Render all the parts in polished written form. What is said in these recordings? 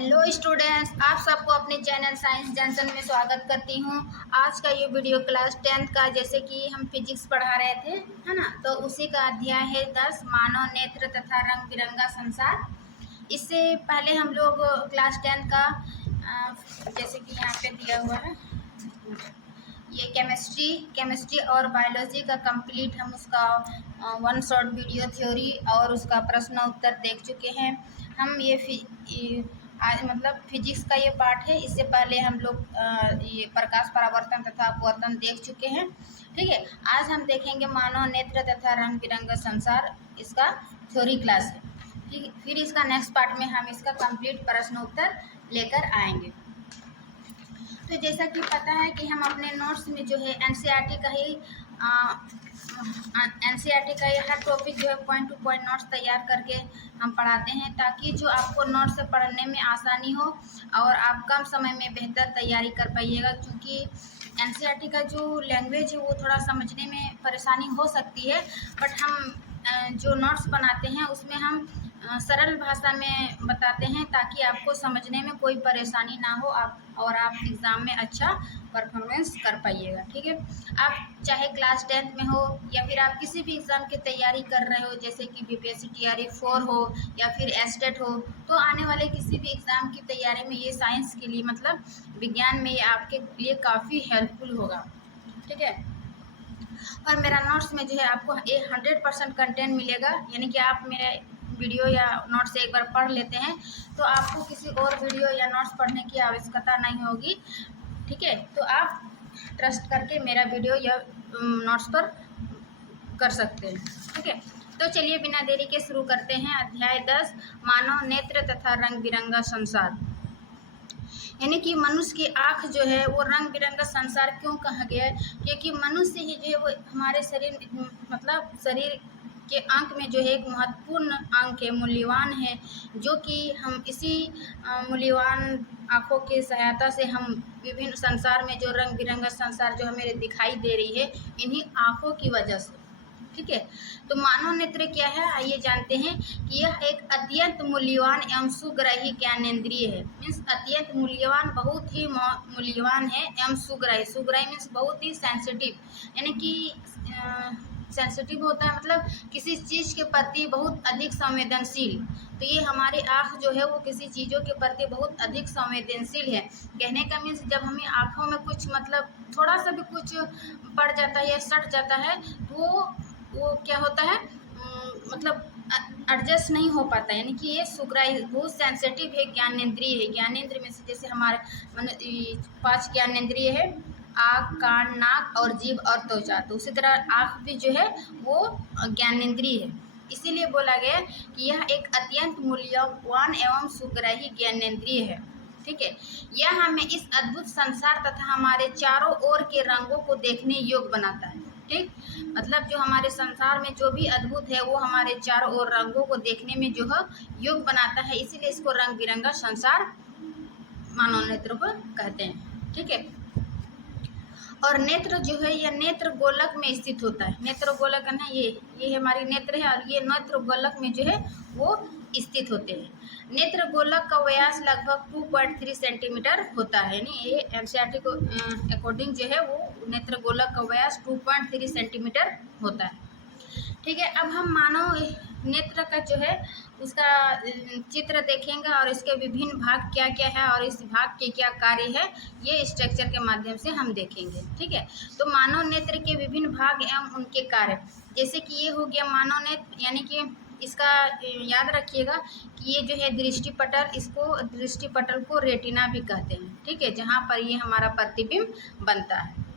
Hello students, आप सबको अपने चैनल साइंस जंक्शन में स्वागत करती हूँ। आज का ये वीडियो क्लास 10th का, जैसे कि हम फिजिक्स पढ़ा रहे थे, है ना, तो उसी का अध्याय है 10 मानव नेत्र तथा रंग बिरंगा संसार। इससे पहले हम लोग क्लास 10 का जैसे कि यहाँ पे दिया हुआ है ये केमिस्ट्री और बायोलॉजी का कंप्लीट हम उसका वन शॉर्ट वीडियो थ्योरी और उसका प्रश्न उत्तर देख चुके हैं। हम ये आज मतलब फिजिक्स का ये पार्ट है। इससे पहले हम लोग ये प्रकाश परावर्तन तथा अपवर्तन देख चुके हैं। ठीक है, आज हम देखेंगे मानव नेत्र तथा रंग बिरंगा संसार, इसका थ्योरी क्लास है। ठीक है, फिर इसका नेक्स्ट पार्ट में हम इसका कंप्लीट प्रश्न उत्तर लेकर आएंगे। तो जैसा कि पता है कि हम अपने नोट्स में जो है एनसीईआरटी का ही हर टॉपिक जो है पॉइंट टू पॉइंट नोट्स तैयार करके हम पढ़ाते हैं, ताकि जो आपको नोट्स से पढ़ने में आसानी हो और आप कम समय में बेहतर तैयारी कर पाइएगा। क्योंकि एनसीईआरटी का जो लैंग्वेज है वो थोड़ा समझने में परेशानी हो सकती है, बट हम जो नोट्स बनाते हैं उसमें हम सरल भाषा में बताते हैं, ताकि आपको समझने में कोई परेशानी ना हो और आप एग्ज़ाम में अच्छा परफॉर्मेंस कर पाइएगा। ठीक है, आप चाहे क्लास 10th में हो या फिर आप किसी भी एग्ज़ाम की तैयारी कर रहे हो, जैसे कि बीपीएससी टीआरई 4 हो या फिर एस्टेट हो, तो आने वाले किसी भी एग्ज़ाम की तैयारी में ये साइंस के लिए मतलब विज्ञान में ये आपके लिए काफ़ी हेल्पफुल होगा। ठीक है, और मेरा नोट्स में जो है आपको 100% कंटेंट मिलेगा, यानी कि आप मेरे वीडियो या नोट्स एक बार पढ़ लेते हैं तो आपको किसी और वीडियो या नोट्स पढ़ने की आवश्यकता नहीं होगी। ठीक है, तो आप ट्रस्ट करके मेरा वीडियो या नोट्स पर कर सकते हैं। ठीक है, तो चलिए बिना देरी के शुरू करते हैं अध्याय 10 मानव नेत्र तथा रंग बिरंगा संसार। यानी कि मनुष्य की आँख जो है वो रंग बिरंगा संसार क्यों कहा गया है? क्योंकि मनुष्य ही जो है वो हमारे शरीर के अंक में जो है एक महत्वपूर्ण अंक है, मूल्यवान है, जो कि हम इसी मूल्यवान आँखों की सहायता से हम विभिन्न संसार में जो रंग बिरंगा संसार जो हमें दिखाई दे रही है, इन्हीं आँखों की वजह से। ठीक है, तो मानव नेत्र क्या है, आइए जानते हैं कि यह एक अत्यंत मूल्यवान एवं सुग्राही ज्ञानेंद्रिय है। मीन्स अत्यंत मूल्यवान, बहुत ही मूल्यवान है एवं सुग्राही। सुग्राही मीन्स बहुत ही सेंसिटिव, यानी कि सेंसिटिव होता है मतलब किसी चीज़ के प्रति बहुत अधिक संवेदनशील। तो ये हमारी आँख जो है वो किसी चीज़ों के प्रति बहुत अधिक संवेदनशील है। कहने का मीन्स जब हमें आँखों में कुछ मतलब थोड़ा सा भी कुछ पड़ जाता है या सट जाता है तो वो क्या होता है, मतलब एडजस्ट नहीं हो पाता। यानी कि ये सुग्राही बहुत सेंसिटिव है, ज्ञानेंद्रिय है। ज्ञानेंद्रिय में से जैसे हमारे 5 ज्ञानेंद्रिय है, आँख, कान, नाक और जीभ और त्वचा, तो उसी तरह आँख भी जो है वो ज्ञानेंद्रिय है। इसीलिए बोला गया कि यह एक अत्यंत मूल्यवान एवं सुग्राही ज्ञानेंद्रिय है। ठीक है, यह हमें इस अद्भुत संसार तथा हमारे चारों ओर के रंगों को देखने योग्य बनाता है। ठीक, मतलब जो हमारे संसार में जो भी अद्भुत है वो हमारे चारों ओर रंगों को देखने में जो है योग्य बनाता है, इसीलिए इसको रंग बिरंगा संसार मानव नेत्र को कहते हैं। ठीक है, और नेत्र जो है यह नेत्र गोलक में स्थित होता है। नेत्र गोलक है ना, ये हमारी नेत्र है और ये नेत्र गोलक में जो है वो स्थित होते हैं। नेत्र गोलक का व्यास लगभग 2.3 सेंटीमीटर होता है, यानी ये एनसीईआरटी को अकॉर्डिंग जो है वो नेत्र गोलक का व्यास 2.3 सेंटीमीटर होता है। ठीक है, अब हम मानव नेत्र का जो है उसका चित्र देखेंगे और इसके विभिन्न भाग क्या क्या है और इस भाग के क्या कार्य है, ये स्ट्रक्चर के माध्यम से हम देखेंगे। ठीक है, तो मानव नेत्र के विभिन्न भाग एवं उनके कार्य, जैसे कि ये हो गया मानव नेत्र, यानी कि इसका याद रखिएगा कि ये जो है दृष्टिपटल, इसको दृष्टिपटल को रेटिना भी कहते हैं। ठीक है, जहाँ पर ये हमारा प्रतिबिंब बनता है।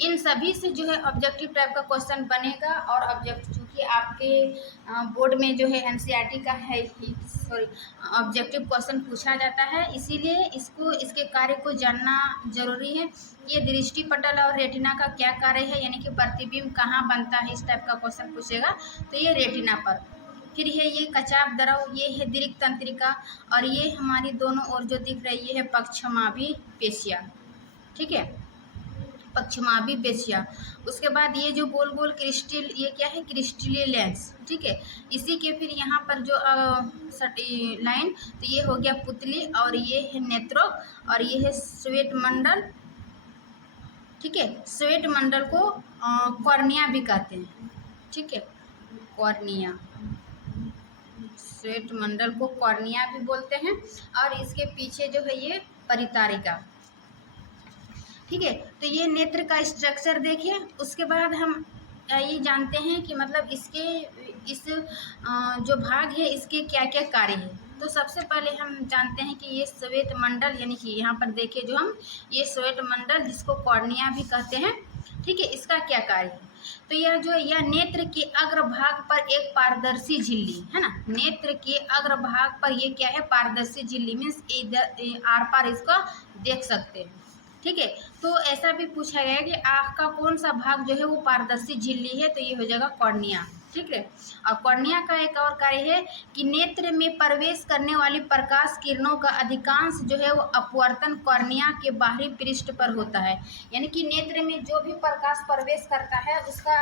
इन सभी से जो है ऑब्जेक्टिव टाइप का क्वेश्चन बनेगा, और चूँकि आपके बोर्ड में जो है एनसीईआरटी का है, ऑब्जेक्टिव क्वेश्चन पूछा जाता है, इसीलिए इसके कार्य को जानना जरूरी है। ये दृष्टिपटल और रेटिना का क्या कार्य है, यानी कि प्रतिबिंब कहाँ बनता है, इस टाइप का क्वेश्चन पूछेगा तो ये रेटिना पर। फिर है ये कचाप द्रव, ये है दीर्घ तंत्रिका, और ये हमारी दोनों ओर जो दिख रही है पक्षमाभि पेशियाँ। ठीक है, पक्षमाभी पेशियाँ। उसके बाद ये जो गोल गोल क्रिस्टल, ये क्या है, क्रिस्टलीय लेंस, ठीक है। इसी के फिर यहाँ पर जो लाइन, तो ये हो गया पुतली, और ये है नेत्रोक, और ये है श्वेत मंडल, ठीक है। श्वेत मंडल को कॉर्निया भी कहते हैं, ठीक है, कॉर्निया, श्वेत मंडल को कॉर्निया भी बोलते हैं। और इसके पीछे जो है ये परितारिका, ठीक है। तो ये नेत्र का स्ट्रक्चर देखिए। उसके बाद हम ये जानते हैं कि मतलब इसके इस जो भाग है इसके क्या क्या कार्य है। तो सबसे पहले हम जानते हैं कि ये श्वेत मंडल, यानी कि यहाँ पर देखिए जो हम ये श्वेत मंडल जिसको कॉर्निया भी कहते हैं, ठीक है, इसका क्या कार्य है। तो यह नेत्र के अग्रभाग पर एक पारदर्शी झिल्ली है ना, नेत्र के अग्रभाग पर ये क्या है, पारदर्शी झिल्ली, मीन्स इधर आर पार इसको देख सकते हैं, ठीक है। तो ऐसा भी पूछा गया है कि आँख का कौन सा भाग जो है वो पारदर्शी झिल्ली है, तो ये हो जाएगा कॉर्निया, ठीक है। और कॉर्निया का एक और कार्य है कि नेत्र में प्रवेश करने वाली प्रकाश किरणों का अधिकांश जो है वो अपवर्तन कॉर्निया के बाहरी पृष्ठ पर होता है। यानी कि नेत्र में जो भी प्रकाश प्रवेश करता है उसका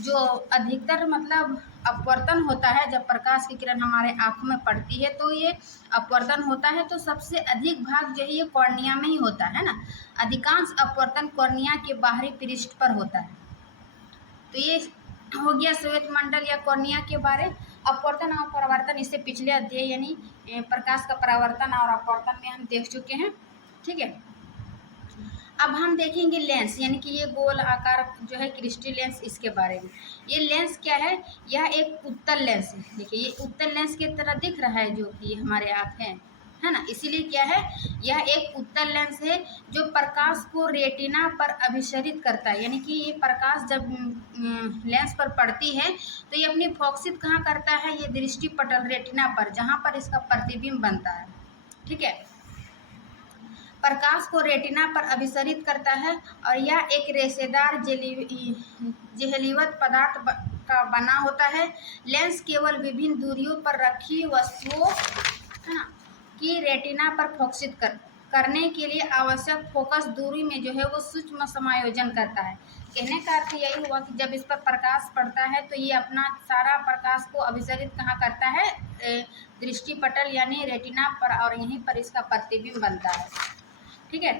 जो अधिकतर मतलब अपवर्तन होता है, जब प्रकाश की किरण हमारे आँखों में पड़ती है तो ये अपवर्तन होता है, तो सबसे अधिक भाग जो है ये कॉर्निया में ही होता है ना। अधिकांश अपवर्तन कॉर्निया के बाहरी पृष्ठ पर होता है। तो ये हो गया श्वेत मंडल या कॉर्निया के बारे। अपवर्तन और परावर्तन इससे पिछले अध्याय यानी प्रकाश का परावर्तन और अपवर्तन में हम देख चुके हैं, ठीक है। अब हम देखेंगे लेंस, यानी कि ये गोल आकार जो है क्रिस्टल लेंस, इसके बारे में। ये लेंस क्या है, यह एक उत्तल लेंस है। देखिए ये उत्तल लेंस की तरह दिख रहा है जो कि हमारे आँख है ना, इसीलिए क्या है, यह एक उत्तल लेंस है जो प्रकाश को रेटिना पर अभिसरित करता है। यानी कि ये प्रकाश जब लेंस पर पड़ती है तो ये अपनी फोकसित कहाँ करता है, ये दृष्टि पटल रेटिना पर, जहाँ पर इसका प्रतिबिंब बनता है, ठीक है। प्रकाश को रेटिना पर अभिसरित करता है और यह एक रेशेदार जेलीवत पदार्थ का बना होता है। लेंस केवल विभिन्न दूरियों पर रखी वस्तुओं है ना की रेटिना पर फोकसित करने के लिए आवश्यक फोकस दूरी में जो है वो सूक्ष्म समायोजन करता है। कहने का अर्थ यही हुआ कि जब इस पर प्रकाश पड़ता है तो ये अपना सारा प्रकाश को अभिसरित कहाँ करता है, दृष्टि पटल यानी रेटिना पर, और यहीं पर इसका प्रतिबिंब बनता है, ठीक है।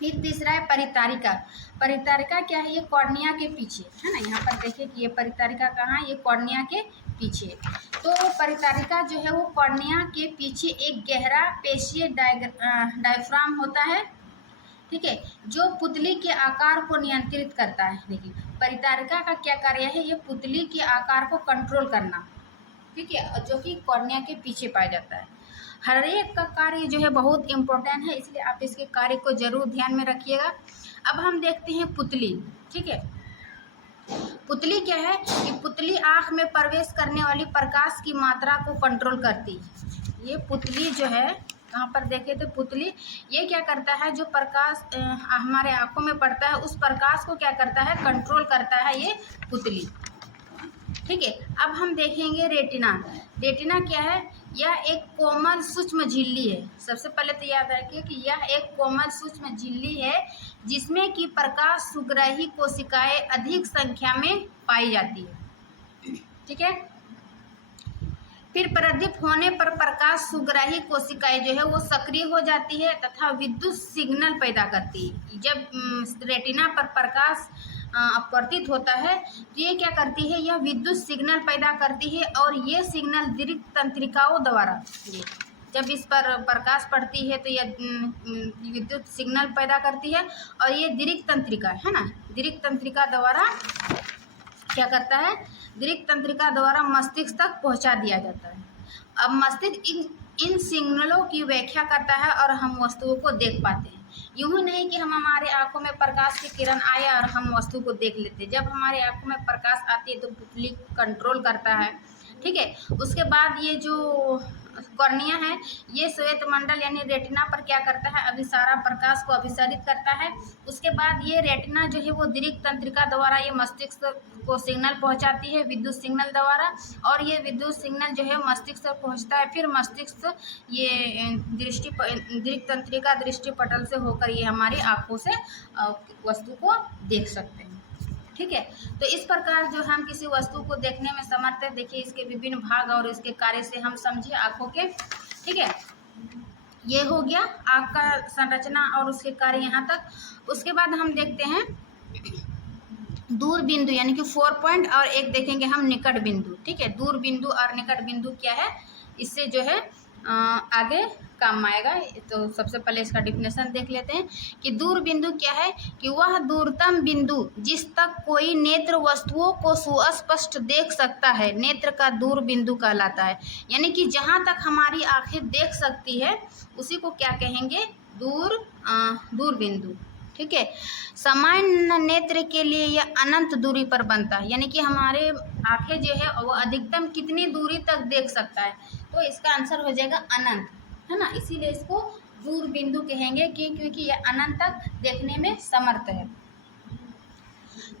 फिर तीसरा है परितारिका। परितारिका क्या है, ये कॉर्निया के पीछे है ना, यहाँ पर देखिए कि ये परितारिका कहाँ है, ये कॉर्निया के पीछे। तो परितारिका जो है वो कॉर्निया के पीछे एक गहरा पेशीय डायफ्राम होता है, ठीक है, जो पुतली के आकार को नियंत्रित करता है। देखिए परितारिका का क्या कार्य है, ये पुतली के आकार को कंट्रोल करना, ठीक है, जो कि कॉर्निया के पीछे पाया जाता है। हर एक का कार्य जो है बहुत इम्पोर्टेंट है, इसलिए आप इसके कार्य को जरूर ध्यान में रखिएगा। अब हम देखते हैं पुतली, ठीक है। पुतली क्या है कि पुतली आँख में प्रवेश करने वाली प्रकाश की मात्रा को कंट्रोल करती है। ये पुतली जो है, यहाँ पर देखें तो पुतली ये क्या करता है, जो प्रकाश हमारे आँखों में पड़ता है उस प्रकाश को क्या करता है, कंट्रोल करता है ये पुतली, ठीक है। अब हम देखेंगे रेटिना। रेटिना क्या है, यह एक कोमल सूक्ष्म झिल्ली है। सबसे पहले तो याद रखिए कि यह एक कोमल सूक्ष्म झिल्ली है जिसमें कि प्रकाश सुग्राही कोशिकाएं अधिक संख्या में पाई जाती है, ठीक है। फिर प्रदीप्त होने पर प्रकाश सुग्राही कोशिकाएं जो है वो सक्रिय हो जाती है तथा विद्युत सिग्नल पैदा करती है। जब रेटिना पर प्रकाश अपवर्तित होता है तो ये क्या करती है, यह विद्युत सिग्नल पैदा करती है और ये सिग्नल दीर्घ तंत्रिकाओं द्वारा, जब इस पर प्रकाश पड़ती है तो यह विद्युत सिग्नल पैदा करती है और ये दीर्घ तंत्रिका है ना, दीर्घ तंत्रिका द्वारा क्या करता है, दीर्घ तंत्रिका द्वारा मस्तिष्क तक पहुंचा दिया जाता है। अब मस्तिष्क इन सिग्नलों की व्याख्या करता है और हम वस्तुओं को देख पाते हैं। यूँ ही नहीं कि हम हमारे आंखों में प्रकाश की किरण आए और हम वस्तु को देख लेते। जब हमारे आंखों में प्रकाश आती है तो पुतली कंट्रोल करता है, ठीक है। उसके बाद ये जो कॉर्निया है, ये श्वेत मंडल यानी रेटिना पर क्या करता है, अभिसारा प्रकाश को अभिसारित करता है। उसके बाद ये रेटिना जो है वो दीर्घ तंत्रिका द्वारा ये मस्तिष्क को सिग्नल पहुंचाती है विद्युत सिग्नल द्वारा, और ये विद्युत सिग्नल जो है मस्तिष्क तक पहुंचता है। फिर मस्तिष्क ये दीर्घ तंत्रिका दृष्टि पटल से होकर ये हमारी आँखों से वस्तु को देख सकते हैं। ठीक है, तो इस प्रकार जो हम किसी वस्तु को देखने में समर्थ है, देखिए इसके विभिन्न भाग और इसके कार्य से हम समझे आँखों के। ठीक है, ये हो गया आँख का संरचना और उसके कार्य यहाँ तक। उसके बाद हम देखते हैं दूर बिंदु यानी कि 4 पॉइंट, और एक देखेंगे हम निकट बिंदु। ठीक है, दूर बिंदु और निकट बिंदु क्या है, इससे जो है आगे काम आएगा। तो सबसे पहले इसका डिफिनेशन देख लेते हैं कि दूर बिंदु क्या है, कि वह दूरतम बिंदु जिस तक कोई नेत्र वस्तुओं को सुस्पष्ट देख सकता है, नेत्र का दूर बिंदु कहलाता है। यानी कि जहाँ तक हमारी आंखें देख सकती है उसी को क्या कहेंगे, दूर बिंदु। ठीक है, सामान्य नेत्र के लिए यह अनंत दूरी पर बनता है, यानी कि हमारे आंखें जो है वो अधिकतम कितनी दूरी तक देख सकता है, तो इसका आंसर हो जाएगा अनंत, है ना। इसीलिए इसको दूर बिंदु कहेंगे क्योंकि यह अनंत तक देखने में समर्थ है।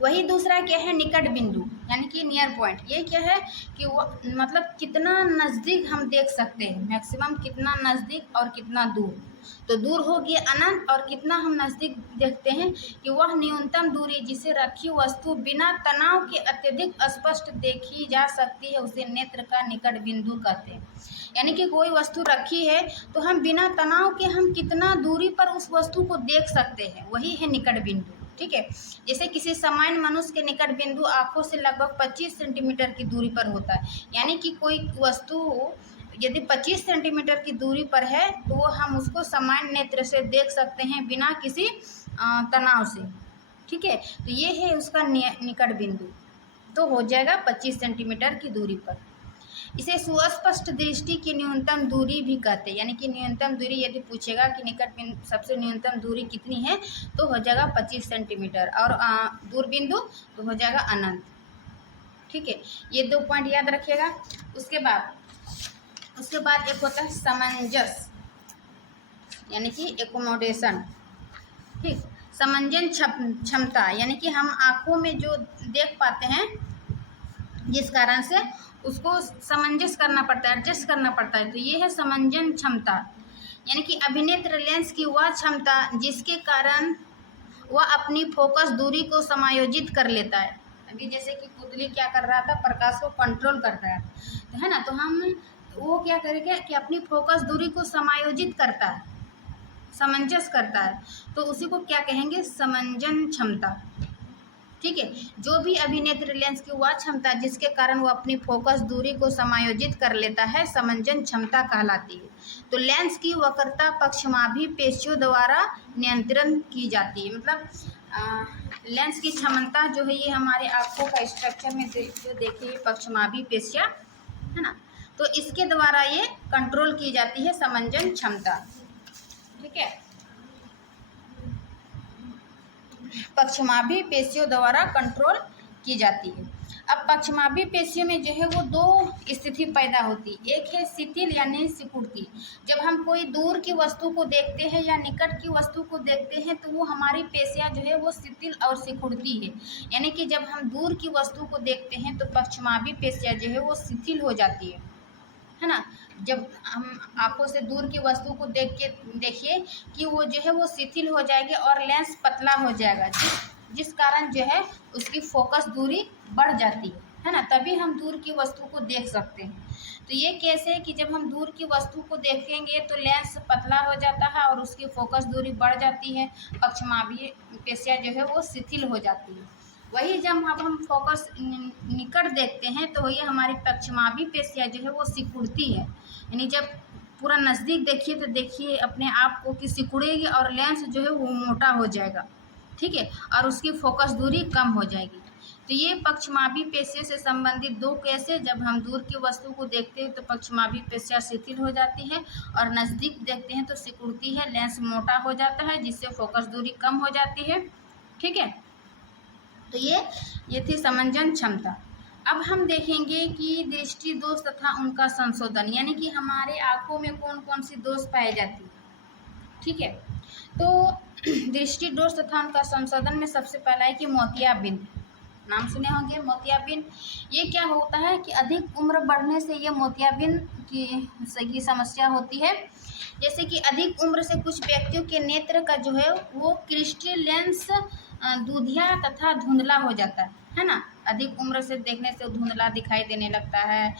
वही दूसरा क्या है, निकट बिंदु यानी कि नियर पॉइंट। ये क्या है कि वो मतलब कितना नज़दीक हम देख सकते हैं, मैक्सिमम कितना नज़दीक और कितना दूर। तो दूर हो गया अनंत, और कितना हम नज़दीक देखते हैं कि वह न्यूनतम दूरी जिसे रखी वस्तु बिना तनाव के अत्यधिक स्पष्ट देखी जा सकती है, उसे नेत्र का निकट बिंदु कहते हैं। यानी कि कोई वस्तु रखी है तो हम बिना तनाव के हम कितना दूरी पर उस वस्तु को देख सकते हैं, वही है निकट बिंदु। ठीक है, जैसे किसी सामान्य मनुष्य के निकट बिंदु आंखों से लगभग 25 सेंटीमीटर की दूरी पर होता है। यानी कि कोई वस्तु यदि 25 सेंटीमीटर की दूरी पर है तो वो हम उसको सामान्य नेत्र से देख सकते हैं बिना किसी तनाव से। ठीक है, तो ये है उसका निकट बिंदु, तो हो जाएगा 25 सेंटीमीटर की दूरी पर। इसे सुस्पष्ट दृष्टि की न्यूनतम दूरी भी कहते हैं। यानी कि न्यूनतम दूरी यदि पूछेगा कि निकट बिंदु सबसे न्यूनतम दूरी कितनी है, तो हो जाएगा 25 सेंटीमीटर, और दूर बिंदु तो हो जाएगा अनंत। ठीक है, ये 2 पॉइंट याद रखिएगा। उसके बाद एक होता है समंजस यानी कि एकोमोडेशन। ठीक, समंजन क्षमता यानी कि हम आँखों में जो देख पाते हैं जिस कारण से उसको समंजस करना पड़ता है, एडजस्ट करना पड़ता है, तो ये है समंजन क्षमता। यानी कि अभिनेत्र लेंस की वह क्षमता जिसके कारण वह अपनी फोकस दूरी को समायोजित कर लेता है। अभी जैसे कि पुतली क्या कर रहा था, प्रकाश को कंट्रोल कर रहा है ना, तो हम वो क्या करेंगे कि अपनी फोकस दूरी को समायोजित करता है, समंजस करता है, तो उसी को क्या कहेंगे, समंजन क्षमता। ठीक है, जो भी अभिनेत्र लेंस की वह क्षमता जिसके कारण वो अपनी फोकस दूरी को समायोजित कर लेता है, समंजन क्षमता कहलाती है। तो लेंस की वक्रता पक्षमाभी पेशियों द्वारा नियंत्रण की जाती है। मतलब लेंस की क्षमता जो है ये हमारे आँखों का स्ट्रक्चर में जो देखिए पक्षमाभी पेशियाँ है ना, तो इसके द्वारा ये कंट्रोल की जाती है समंजन क्षमता। ठीक है, पक्षमाभी पेशियों द्वारा कंट्रोल की जाती है। अब पक्षमाभी पेशियों में जो है वो 2 स्थिति पैदा होती है। एक है शिथिल यानी सिकुड़ती। जब हम कोई दूर की वस्तु को देखते हैं या निकट की वस्तु को देखते हैं तो वो हमारी पेशियां जो है वो शिथिल और सिकुड़ती है। यानी कि जब हम दूर की वस्तु को देखते हैं तो पक्षमाभी पेशियां जो है वो शिथिल हो जाती है ना। जब हम आंखों से दूर की वस्तु को देखिए कि वो जो है वो शिथिल हो जाएगी और लेंस पतला हो जाएगा, जिस कारण जो है उसकी फोकस दूरी बढ़ जाती है ना, तभी हम दूर की वस्तु को देख सकते हैं। तो ये कैसे है कि जब हम दूर की वस्तु को देखेंगे तो लेंस पतला हो जाता है और उसकी फोकस दूरी बढ़ जाती है, पक्षमाभी पेशियां जो है वो शिथिल हो जाती है। वही जब अब हम फोकस निकट देखते हैं तो वही हमारी पक्षमाभी पेशियां जो है वो सिकुड़ती है। यानी जब पूरा नज़दीक देखिए तो देखिए अपने आप को कि सिकुड़ेगी और लेंस जो है वो मोटा हो जाएगा। ठीक है, और उसकी फोकस दूरी कम हो जाएगी। तो ये पक्षमाभी पेशियों से संबंधित 2 केस है। जब हम दूर की वस्तु को देखते हैं तो पक्षमाभी पेशियां शिथिल हो जाती है और नज़दीक देखते हैं तो सिकुड़ती है, लेंस मोटा हो जाता है जिससे फोकस दूरी कम हो जाती है। ठीक है, तो ये थी समंजन क्षमता। अब हम देखेंगे कि दृष्टि दोष तथा उनका संशोधन, यानी कि हमारे आँखों में कौन कौन सी दोष पाए जाती है। ठीक है, तो दृष्टि दोष तथा उनका संशोधन में सबसे पहला है कि मोतियाबिंद। नाम सुने होंगे मोतियाबिंद। ये क्या होता है कि अधिक उम्र बढ़ने से ये मोतियाबिंद की समस्या होती है। जैसे कि अधिक उम्र से कुछ व्यक्तियों के नेत्र का जो है वो क्रिस्टल लेंस दूधिया तथा धुंधला हो जाता है ना। अधिक उम्र से देखने से धुंधला दिखाई देने लगता है,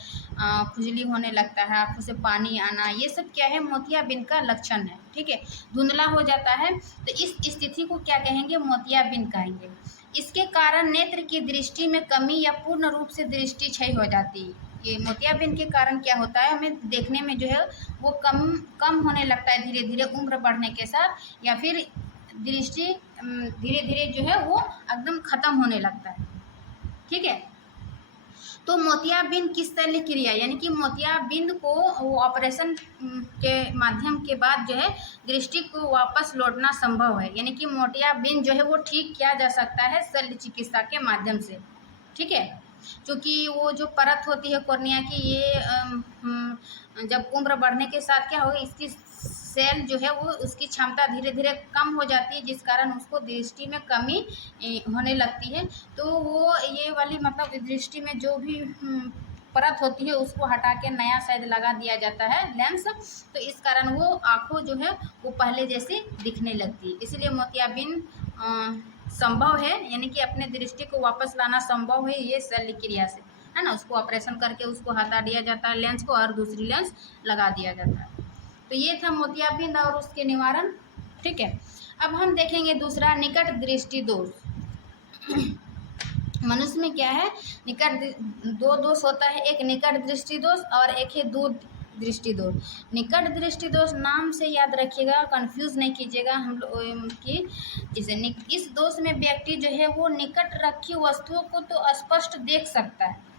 खुजली होने लगता है, आँखों से पानी आना, ये सब क्या है, मोतियाबिंद का लक्षण है। ठीक है, धुंधला हो जाता है, तो इस स्थिति को क्या कहेंगे, मोतियाबिंद कहेंगे। इसके कारण नेत्र की दृष्टि में कमी या पूर्ण रूप से दृष्टि क्षय हो जाती है। ये मोतियाबिंद के कारण क्या होता है, हमें देखने में जो है वो कम होने लगता है धीरे धीरे उम्र बढ़ने के साथ, या फिर दृष्टि धीरे धीरे जो है वो एकदम खत्म होने लगता है। ठीक है, तो मोतियाबिंद की शल्य क्रिया, यानी कि मोतियाबिंद को वो ऑपरेशन के माध्यम के बाद जो है दृष्टि को वापस लौटना संभव है। यानी कि मोतियाबिंद जो है वो ठीक किया जा सकता है शल्य चिकित्सा के माध्यम से। ठीक है, क्योंकि वो जो परत होती है कॉर्निया की, ये जब उम्र बढ़ने के साथ क्या होगा, इसकी सेल जो है वो उसकी क्षमता धीरे धीरे कम हो जाती है, जिस कारण उसको दृष्टि में कमी होने लगती है। तो वो ये वाली मतलब दृष्टि में जो भी परत होती है उसको हटा के नया शायद लगा दिया जाता है लेंस, तो इस कारण वो आँखों जो है वो पहले जैसे दिखने लगती है। इसलिए मोतियाबिंद संभव है, यानी कि अपने दृष्टि को वापस लाना संभव है ये शल्य क्रिया से, है ना। उसको ऑपरेशन करके उसको हटा दिया जाता है लेंस को, और दूसरी लेंस लगा दिया जाता है। तो ये था मोतियाबिंद और उसके निवारण। ठीक है, अब हम देखेंगे दूसरा, निकट दृष्टि दोष। मनुष्य में क्या है, दो दोष होता है, एक निकट दृष्टि दोष और एक है दूर दृष्टि दोष। निकट दृष्टि दोष नाम से याद रखिएगा, कंफ्यूज नहीं कीजिएगा हम लोग की। इस दोष में व्यक्ति जो है वो निकट रखी वस्तुओं को तो स्पष्ट देख सकता है।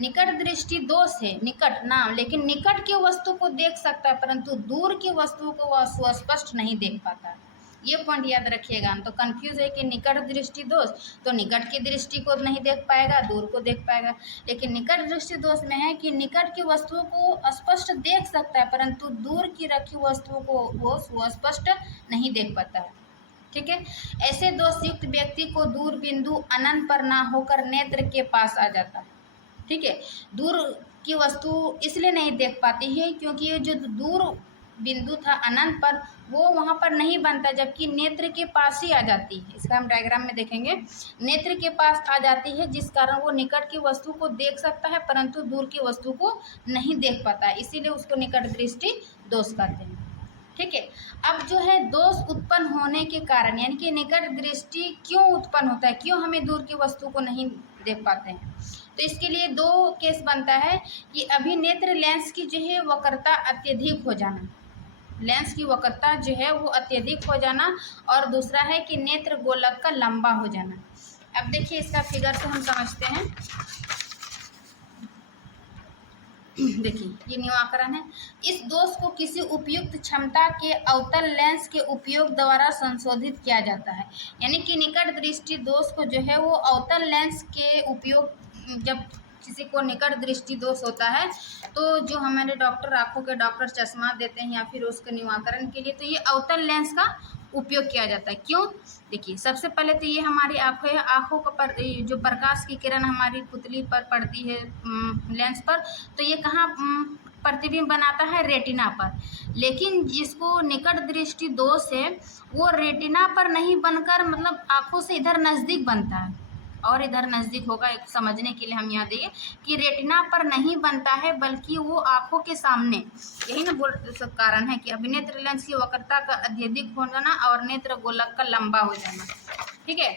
निकट दृष्टि दोष है, निकट नाम, लेकिन निकट की वस्तु को देख सकता है परंतु दूर की वस्तु को वह सुस्पष्ट नहीं देख पाता। ये पॉइंट याद रखिएगा। तो कंफ्यूज है कि निकट दृष्टि दोष, तो निकट की दृष्टि को नहीं देख पाएगा, दूर को देख पाएगा। लेकिन निकट दृष्टि दोष में है कि निकट की वस्तुओं को स्पष्ट देख सकता है परंतु दूर की रखी वस्तुओं को वो सुस्पष्ट नहीं देख पाता है। ठीक है, ऐसे दोष युक्त व्यक्ति को दूर बिंदु अनंत पर ना होकर नेत्र के पास आ जाता है। ठीक है, दूर की वस्तु इसलिए नहीं देख पाती है क्योंकि ये जो दूर बिंदु था अनंत पर, वो वहाँ पर नहीं बनता, जबकि नेत्र के पास ही आ जाती है। इसका हम डायग्राम में देखेंगे, नेत्र के पास आ जाती है जिस कारण वो निकट की वस्तु को देख सकता है परंतु दूर की वस्तु को नहीं देख पाता है, इसीलिए उसको निकट दृष्टि दोष कहते हैं। ठीक है, अब जो है दोष उत्पन्न होने के कारण, यानी कि निकट दृष्टि क्यों उत्पन्न होता है, क्यों हमें दूर की वस्तु को नहीं देख पाते हैं, तो इसके लिए दो केस बनता है कि अभिनेत्र लेंस की जो है वक्रता अत्यधिक हो जाना, लेंस की वक्रता जो है वो अत्यधिक हो जाना, और दूसरा है कि नेत्र गोलक का लंबा हो जाना। अब देखिए इसका फिगर से हम समझते हैं। देखिए ये निवाकरण है। इस दोष को किसी उपयुक्त क्षमता के अवतल लेंस के उपयोग द्वारा संशोधित किया जाता है। यानी कि निकट दृष्टि दोष को जो है वो अवतल लेंस के उपयोग, जब किसी को निकट दृष्टि दोष होता है तो जो हमारे डॉक्टर, आँखों के डॉक्टर चश्मा देते हैं या फिर उसके निवाकरण के लिए, तो ये अवतल लेंस का उपयोग किया जाता है। क्यों, देखिए सबसे पहले तो ये हमारी आँखें, आँखों का पर जो प्रकाश की किरण हमारी पुतली पर पड़ती है लेंस पर, तो ये कहाँ प्रतिबिंब बनाता है, रेटिना पर। लेकिन जिसको निकट दृष्टि दोष है वो रेटिना पर नहीं बनकर मतलब आँखों से इधर नज़दीक बनता है, और इधर नज़दीक होगा। एक समझने के लिए हम यहाँ देंगे कि रेटिना पर नहीं बनता है बल्कि वो आँखों के सामने, यही ना कारण है कि अभिनेत्र लेंस की वक्रता का अत्यधिक हो जाना और नेत्र गोलक का लंबा हो जाना। ठीक है,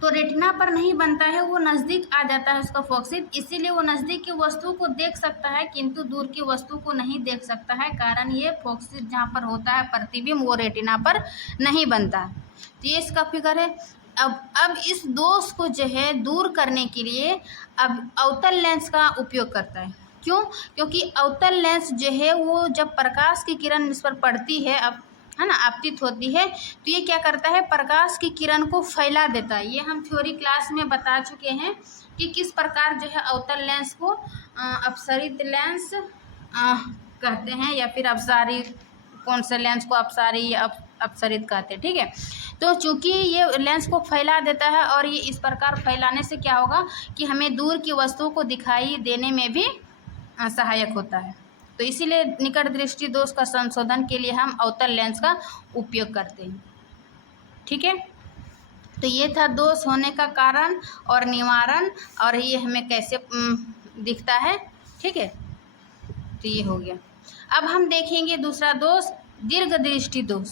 तो रेटिना पर नहीं बनता है, वो नज़दीक आ जाता है उसका फोकसित, इसीलिए वो नज़दीक की वस्तु को देख सकता है किंतु दूर की वस्तु को नहीं देख सकता है। कारण ये फोकसित जहाँ पर होता है प्रतिबिंब, वो रेटिना पर नहीं बनता। तो ये इसका फिगर है। अब इस दोष को जो है दूर करने के लिए अब अवतल लेंस का उपयोग करता है। क्यों, क्योंकि अवतल लेंस जो है वो जब प्रकाश की किरण इस पर पड़ती है, अब है ना, आपतित होती है, तो ये क्या करता है, प्रकाश की किरण को फैला देता है। ये हम थ्योरी क्लास में बता चुके हैं। कि किस प्रकार जो है अवतल लेंस को अपसरित लेंस कहते हैं, या फिर अपसारी, कौन से लेंस को अपसारी या अपसरित कहते हैं। ठीक है, तो चूंकि ये लेंस को फैला देता है और ये इस प्रकार फैलाने से क्या होगा कि हमें दूर की वस्तुओं को दिखाई देने में भी सहायक होता है। तो इसीलिए निकट दृष्टि दोष का संशोधन के लिए हम अवतल लेंस का उपयोग करते हैं। ठीक है, तो ये था दोष होने का कारण और निवारण, और ये हमें कैसे दिखता है। ठीक है, तो ये हो गया। अब हम देखेंगे दूसरा दोष, दीर्घ दृष्टि दोष।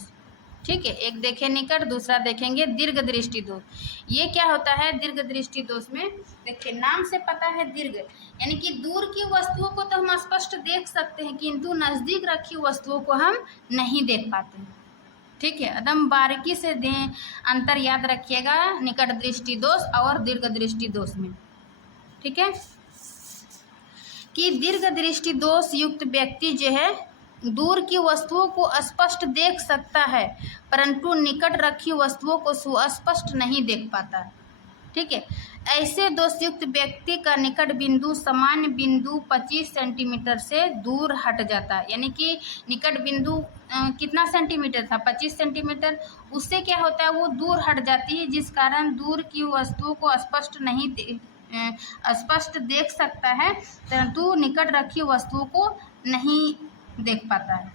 ठीक है, एक देखें निकट, दूसरा देखेंगे दीर्घ दृष्टि दोष। ये क्या होता है दीर्घ दृष्टि दोष में? देखिए, नाम से पता है दीर्घ, यानी कि दूर की वस्तुओं को तो हम स्पष्ट देख सकते हैं, किंतु नज़दीक रखी वस्तुओं को हम नहीं देख पाते हैं। ठीक है, एकदम बारीकी से अंतर याद रखिएगा निकट दृष्टि दोष और दीर्घ दृष्टि दोष में। ठीक है, कि दीर्घ दृष्टि दोष युक्त व्यक्ति जो है दूर की वस्तुओं को स्पष्ट देख सकता है, परंतु निकट रखी वस्तुओं को सुस्पष्ट नहीं देख पाता है। ठीक है, ऐसे दोषयुक्त व्यक्ति का निकट बिंदु सामान्य बिंदु 25 सेंटीमीटर से दूर हट जाता है। यानी कि निकट बिंदु कितना सेंटीमीटर था? 25 सेंटीमीटर। उससे क्या होता है, वो दूर हट जाती है, जिस कारण दूर की वस्तुओं को स्पष्ट देख सकता है, परंतु निकट रखी वस्तुओं को नहीं देख पाता है।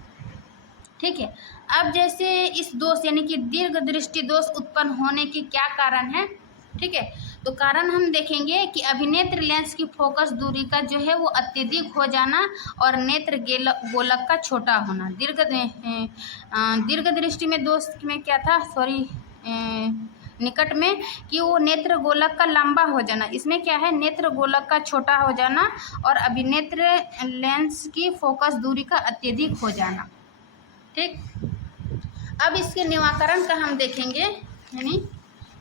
ठीक है, अब जैसे इस दोष यानी कि दीर्घ दृष्टि दोष उत्पन्न होने के क्या कारण है? ठीक है, तो कारण हम देखेंगे कि अभिनेत्र लेंस की फोकस दूरी का जो है वो अत्यधिक हो जाना और नेत्र गोलक का छोटा होना। दीर्घ दृष्टि में दोष में क्या था, निकट में, कि वो नेत्र गोलक का लंबा हो जाना। इसमें क्या है, नेत्र गोलक का छोटा हो जाना और अभिनेत्र लेंस की फोकस दूरी का अत्यधिक हो जाना। ठीक, अब इसके निवारण का हम देखेंगे, यानी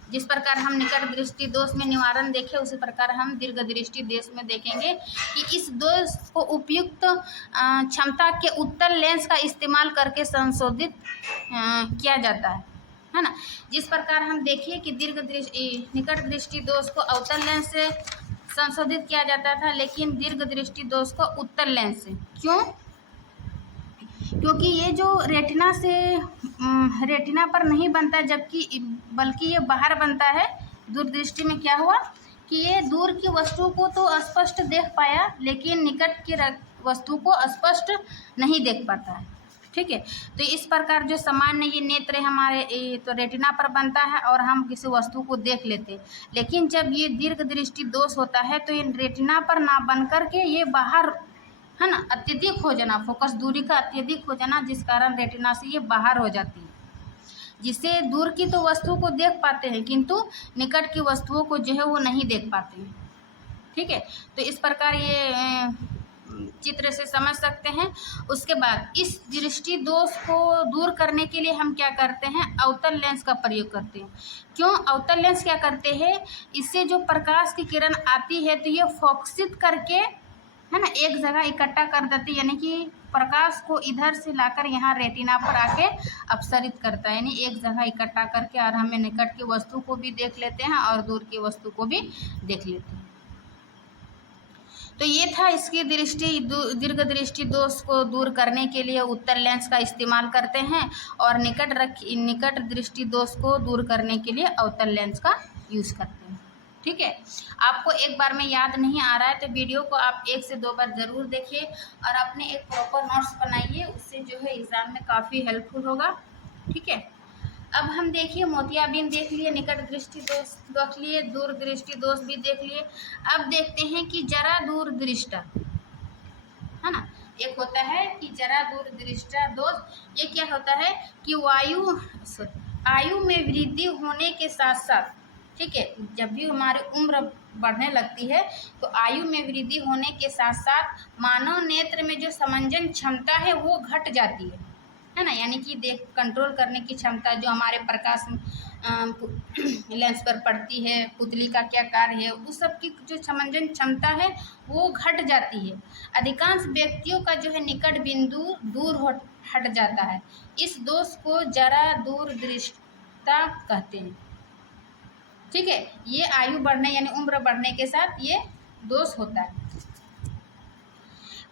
जिस प्रकार हम निकट दृष्टि दोष में निवारण देखें, उसी प्रकार हम दीर्घ दृष्टि दोष में देखेंगे कि इस दोष को उपयुक्त क्षमता के उत्तल लेंस का इस्तेमाल करके संशोधित किया जाता है ना। जिस प्रकार हम देखिए कि निकट दृष्टि दोष को अवतल लेंस से संशोधित किया जाता था, लेकिन दीर्घ दृष्टि दोष को उत्तल लेंस से। क्यों? क्योंकि ये जो रेटिना पर नहीं बनता, बल्कि ये बाहर बनता है। दूरदृष्टि में क्या हुआ कि ये दूर की वस्तु को तो स्पष्ट देख पाया, लेकिन निकट की वस्तु को स्पष्ट नहीं देख पाता है। ठीक है, तो इस प्रकार जो सामान्य ये नेत्र हमारे तो रेटिना पर बनता है और हम किसी वस्तु को देख लेते हैं, लेकिन जब ये दीर्घ दृष्टि दोष होता है तो ये रेटिना पर ना बन करके ये बाहर, है ना, अत्यधिक हो जाना, फोकस दूरी का अत्यधिक हो जाना, जिस कारण रेटिना से ये बाहर हो जाती है, जिससे दूर की तो वस्तु को देख पाते हैं, किंतु निकट की वस्तुओं को जो है वो नहीं देख पाते हैं। ठीक है, तो इस प्रकार ये चित्र से समझ सकते हैं। उसके बाद इस दृष्टि दोष को दूर करने के लिए हम क्या करते हैं, अवतल लेंस का प्रयोग करते हैं। क्यों अवतल लेंस क्या करते हैं, इससे जो प्रकाश की किरण आती है तो ये फोकसित करके, है ना, एक जगह इकट्ठा कर देती है, यानी कि प्रकाश को इधर से लाकर यहाँ रेटिना पर आके अपसरित करता है, यानी एक जगह इकट्ठा करके, और हमें निकट की वस्तु को भी देख लेते हैं और दूर की वस्तु को भी देख लेते हैं। तो ये था इसकी दीर्घ दृष्टि दोष को दूर करने के लिए उत्तल लेंस का इस्तेमाल करते हैं, और निकट दृष्टि दोष को दूर करने के लिए अवतल लेंस का यूज करते हैं। ठीक है, आपको एक बार में याद नहीं आ रहा है तो वीडियो को आप 1 से 2 बार ज़रूर देखिए और अपने एक प्रॉपर नोट्स बनाइए, उससे जो है एग्ज़ाम में काफ़ी हेल्पफुल होगा। ठीक है, अब हम देखिए मोतियाबिंद देख लिए, निकट दृष्टि दोष देख लिए, दूर दृष्टि दोष भी देख लिए। अब देखते हैं कि जरा दूर दृष्टा, है ना, एक होता है कि जरा दूर दृष्टा दोष। ये क्या होता है कि आयु में वृद्धि होने के साथ साथ, ठीक है, जब भी हमारी उम्र बढ़ने लगती है तो आयु में वृद्धि होने के साथ साथ मानव नेत्र में जो समंजन क्षमता है वो घट जाती है ना, यानी कि कंट्रोल करने की क्षमता जो हमारे प्रकाश लेंस पर पड़ती है, पुतली का क्या कार्य है, उस सब की जो समंजन क्षमता है वो घट जाती है। अधिकांश व्यक्तियों का जो है निकट बिंदु दूर हट जाता है। इस दोष को जरा दूर दृष्टा कहते हैं। ठीक है, ये आयु बढ़ने यानी उम्र बढ़ने के साथ ये दोष होता है।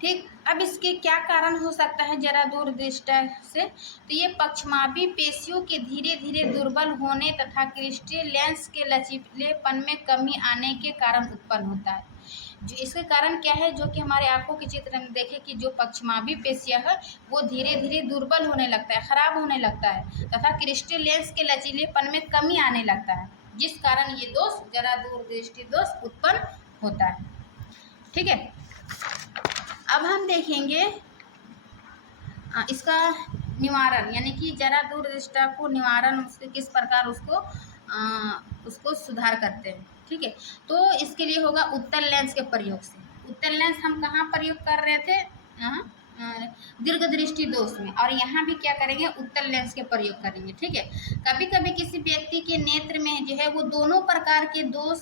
ठीक, अब इसके क्या कारण हो सकता है जरा दूरदृष्टि से? तो ये पक्षमापी पेशियों के धीरे धीरे दुर्बल होने तथा क्रिस्टल लेंस के लचीलेपन में कमी आने के कारण उत्पन्न होता है। जो इसके कारण क्या है, जो कि हमारे आंखों के चित्र में देखें कि जो पक्षमापी पेशियां है वो धीरे धीरे दुर्बल होने लगता है, खराब होने लगता है तथा क्रिस्टल लेंस के लचीलेपन में कमी आने लगता है, जिस कारण ये दोष जरा दूरदृष्टि दोष उत्पन्न होता है। ठीक है, अब हम देखेंगे इसका निवारण, यानी कि जरा दूरदृष्टि को निवारण उसके किस प्रकार उसको सुधार करते हैं। ठीक है, तो इसके लिए होगा उत्तल लेंस के प्रयोग से। उत्तल लेंस हम कहाँ प्रयोग कर रहे थे? दीर्घ दृष्टि दोष में, और यहाँ भी क्या करेंगे? उत्तल लेंस के प्रयोग करेंगे। ठीक है, कभी कभी किसी व्यक्ति के नेत्र में जो है वो दोनों प्रकार के दोष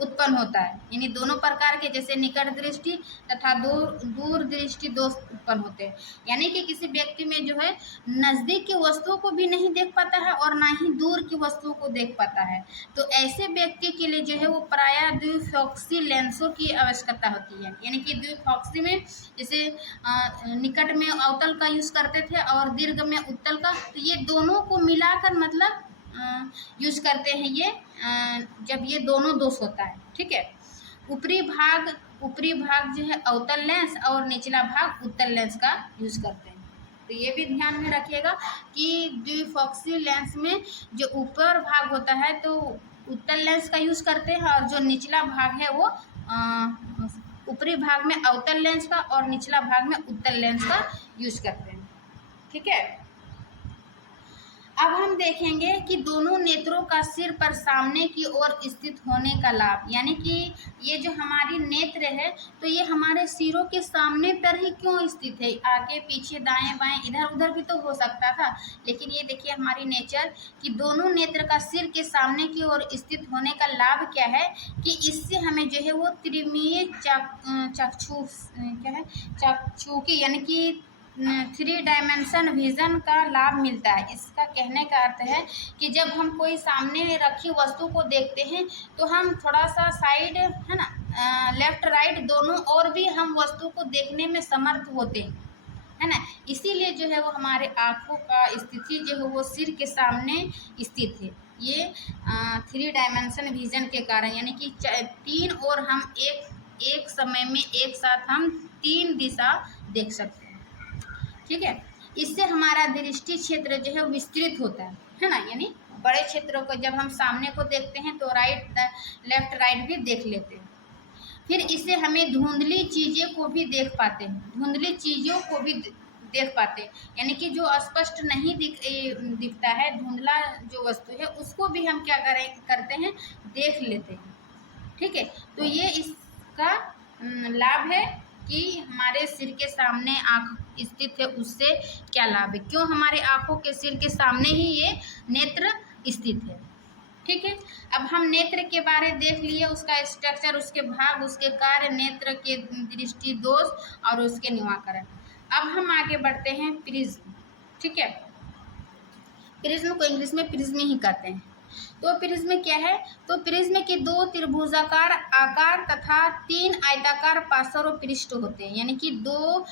उत्पन्न होता है, यानी दोनों प्रकार के, जैसे निकट दृष्टि तथा दूर दृष्टि दोष उत्पन्न होते हैं। यानी कि किसी व्यक्ति में जो है नज़दीक की वस्तुओं को भी नहीं देख पाता है और ना ही दूर की वस्तुओं को देख पाता है, तो ऐसे व्यक्ति के लिए जो है वो प्रायः द्विफॉक्सी लेंसों की आवश्यकता होती है। यानी कि द्विफॉक्सी में जैसे निकट में अवतल का यूज़ करते थे और दीर्घ में उत्तल का, तो ये दोनों को मिलाकर मतलब यूज करते हैं ये जब ये दोनों दोष होता है। ठीक है, ऊपरी भाग जो है अवतल लेंस और निचला भाग उत्तल लेंस का यूज करते हैं। तो ये भी ध्यान में रखिएगा कि द्विफॉक्सी लेंस में जो ऊपर भाग होता है तो उत्तल लेंस का यूज करते हैं, और जो निचला भाग है वो ऊपरी भाग में अवतल लेंस का और निचला भाग में उत्तल लेंस का यूज करते हैं। ठीक है, अब हम देखेंगे कि दोनों नेत्रों का सिर पर सामने की ओर स्थित होने का लाभ, यानी कि ये जो हमारी नेत्र है तो ये हमारे सिरों के सामने पर ही क्यों स्थित है? आगे पीछे दाएं बाएं इधर उधर भी तो हो सकता था, लेकिन ये देखिए हमारी नेचर कि दोनों नेत्र का सिर के सामने की ओर स्थित होने का लाभ क्या है कि इससे हमें जो है वो त्रिमीय चाक्षुकी यानी कि 3 डायमेंशन विजन का लाभ मिलता है। इसका कहने का अर्थ है कि जब हम कोई सामने रखी वस्तु को देखते हैं तो हम थोड़ा सा साइड है ना, लेफ्ट राइट दोनों और भी हम वस्तु को देखने में समर्थ होते हैं, है ना। इसीलिए जो है वो हमारे आँखों का स्थिति जो है वो सिर के सामने स्थित है, ये 3 डायमेंशन विजन के कारण, यानी कि 3 और हम एक समय में एक साथ हम 3 दिशा देख सकते हैं। ठीक है, इससे हमारा दृष्टि क्षेत्र जो है विस्तृत होता है ना, यानी बड़े क्षेत्रों को जब हम सामने को देखते हैं तो लेफ्ट राइट भी देख लेते हैं। फिर इससे हमें धुंधली चीज़ें को भी देख पाते हैं, धुंधली चीज़ों को भी देख पाते हैं, यानी कि जो स्पष्ट नहीं दिखता है, धुंधला जो वस्तु है उसको भी हम क्या करते हैं, देख लेते हैं। ठीक है, तो ये इसका लाभ है कि हमारे सिर के सामने आँख स्थित है, उससे क्या लाभ है, क्यों हमारे आँखों के सिर के सामने ही ये नेत्र स्थित है। ठीक है, अब हम नेत्र के बारे देख लिए, उसका स्ट्रक्चर, उसके भाग, उसके कार्य, नेत्र के दृष्टि दोष और उसके निवारण। अब हम आगे बढ़ते हैं प्रिज्म। ठीक है, प्रिज्म को इंग्लिश में प्रिज्म ही कहते हैं। तो प्रिज्म क्या है? तो प्रिज्म के 2 त्रिभुजाकार आकार तथा 3 आयताकार पार्श्व पृष्ठ होते हैं, यानी कि 2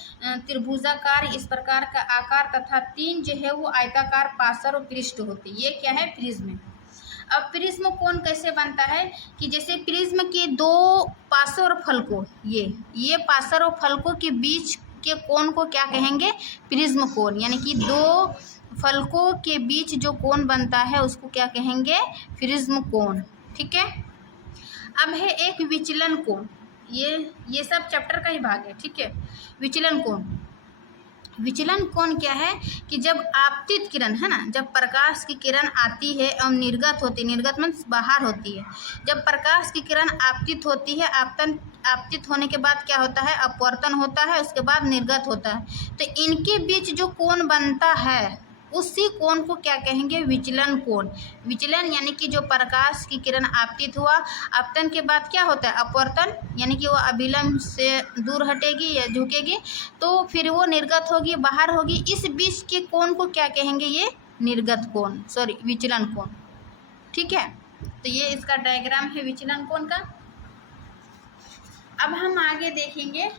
त्रिभुजाकार इस प्रकार का आकार तथा 3 जो है वो आयताकार पार्श्व पृष्ठ होते हैं। ये क्या है? प्रिज्म। अब प्रिज्म कोण कैसे बनता है कि जैसे प्रिज्म के 2 पार्श्व फलकों, ये पार्श्व फलकों के बीच के कोण को क्या कहेंगे? प्रिज्म कोण, यानी कि 2 फलकों के बीच जो कोण बनता है उसको क्या कहेंगे? प्रिज्म कोण। ठीक है, अब है एक विचलन कोण, ये सब चैप्टर का ही भाग है। ठीक है, विचलन कोण। विचलन कोण क्या है कि जब आपतित किरण है ना, जब प्रकाश की किरण आती है और निर्गत होती है, निर्गत मतलब बाहर होती है, जब प्रकाश की किरण आपतित होती है, आपतित होने के बाद क्या होता है? अपवर्तन होता है, उसके बाद निर्गत होता है। तो इनके बीच जो कोण बनता है उसी कोण को क्या कहेंगे? विचलन कोण। विचलन यानी कि जो प्रकाश की किरण आपतित हुआ, आपतन के बाद क्या होता है? अपवर्तन, यानी कि वो अभिलंब से दूर हटेगी या झुकेगी, तो फिर वो निर्गत होगी, बाहर होगी। इस बीच के कोण को क्या कहेंगे? ये निर्गत कोण, विचलन कोण। ठीक है, तो ये इसका डायग्राम है विचलन कोण का। अब हम आगे देखेंगे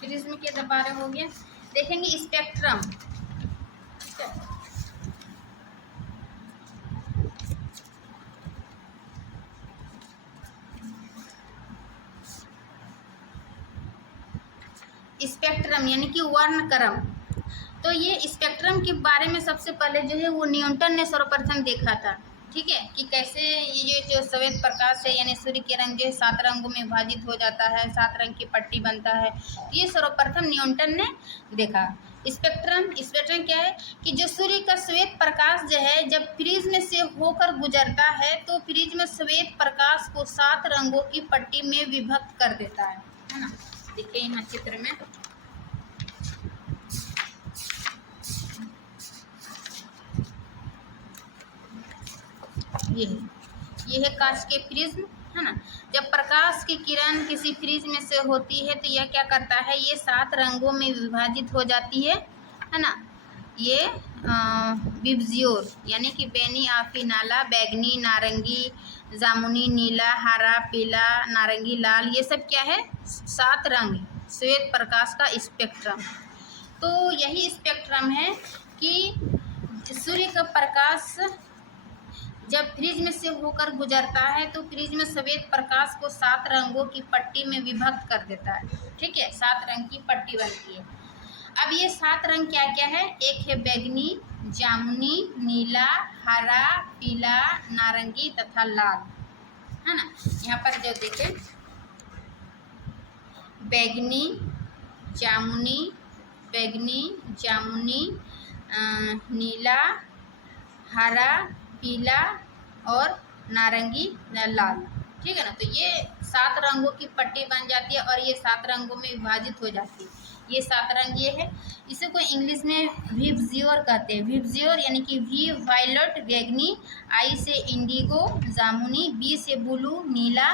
प्रिज्म के बारे हो गया, देखेंगे स्पेक्ट्रम। स्पेक्ट्रम यानी कि वर्णक्रम। तो ये स्पेक्ट्रम के बारे में सबसे पहले जो है वो न्यूटन ने सर्वप्रथम देखा था, ठीक है, कि कैसे ये जो श्वेत प्रकाश है यानी सूर्य किरण जो है 7 रंगों में विभाजित हो जाता है, 7 रंग की पट्टी बनता है। ये सर्वप्रथम न्यूटन ने देखा। स्पेक्ट्रम क्या है कि जो सूर्य का श्वेत प्रकाश जो है जब प्रिज्म से होकर गुजरता है तो प्रिज्म श्वेत प्रकाश को 7 रंगों की पट्टी में विभक्त कर देता है ना। देखिए यहाँ चित्र में ये है कांच के प्रिज्म, है ना। जब प्रकाश की किरण किसी प्रिज्म से होती है तो यह क्या करता है, ये 7 रंगों में विभाजित हो जाती है ना। ये विबजियोर यानी कि बैनी, आफी, नाला, बैगनी, नारंगी, जामुनी, नीला, हरा, पीला, नारंगी, लाल, ये सब क्या है 7 रंग श्वेत प्रकाश का स्पेक्ट्रम। तो यही स्पेक्ट्रम है कि सूर्य का प्रकाश जब प्रिज्म से होकर गुजरता है तो प्रिज्म श्वेत प्रकाश को 7 रंगों की पट्टी में विभक्त कर देता है, ठीक है, 7 रंग की पट्टी बनती है। अब ये 7 रंग क्या क्या है, एक है बैगनी, जामुनी, नीला, हरा, पीला, नारंगी तथा लाल, है ना। यहाँ पर जो देखें बैगनी, जामुनी, नीला, हरा, पीला और नारंगी, लाल, ठीक है ना। तो ये 7 रंगों की पट्टी बन जाती है और ये 7 रंगों में विभाजित हो जाती है। ये 7 रंग ये है, इसे कोई इंग्लिश में विबजियोर कहते हैं। विबजियोर यानी कि वी वायलेट, बैगनी, आई से इंडिगो, जामुनी, बी से ब्लू नीला,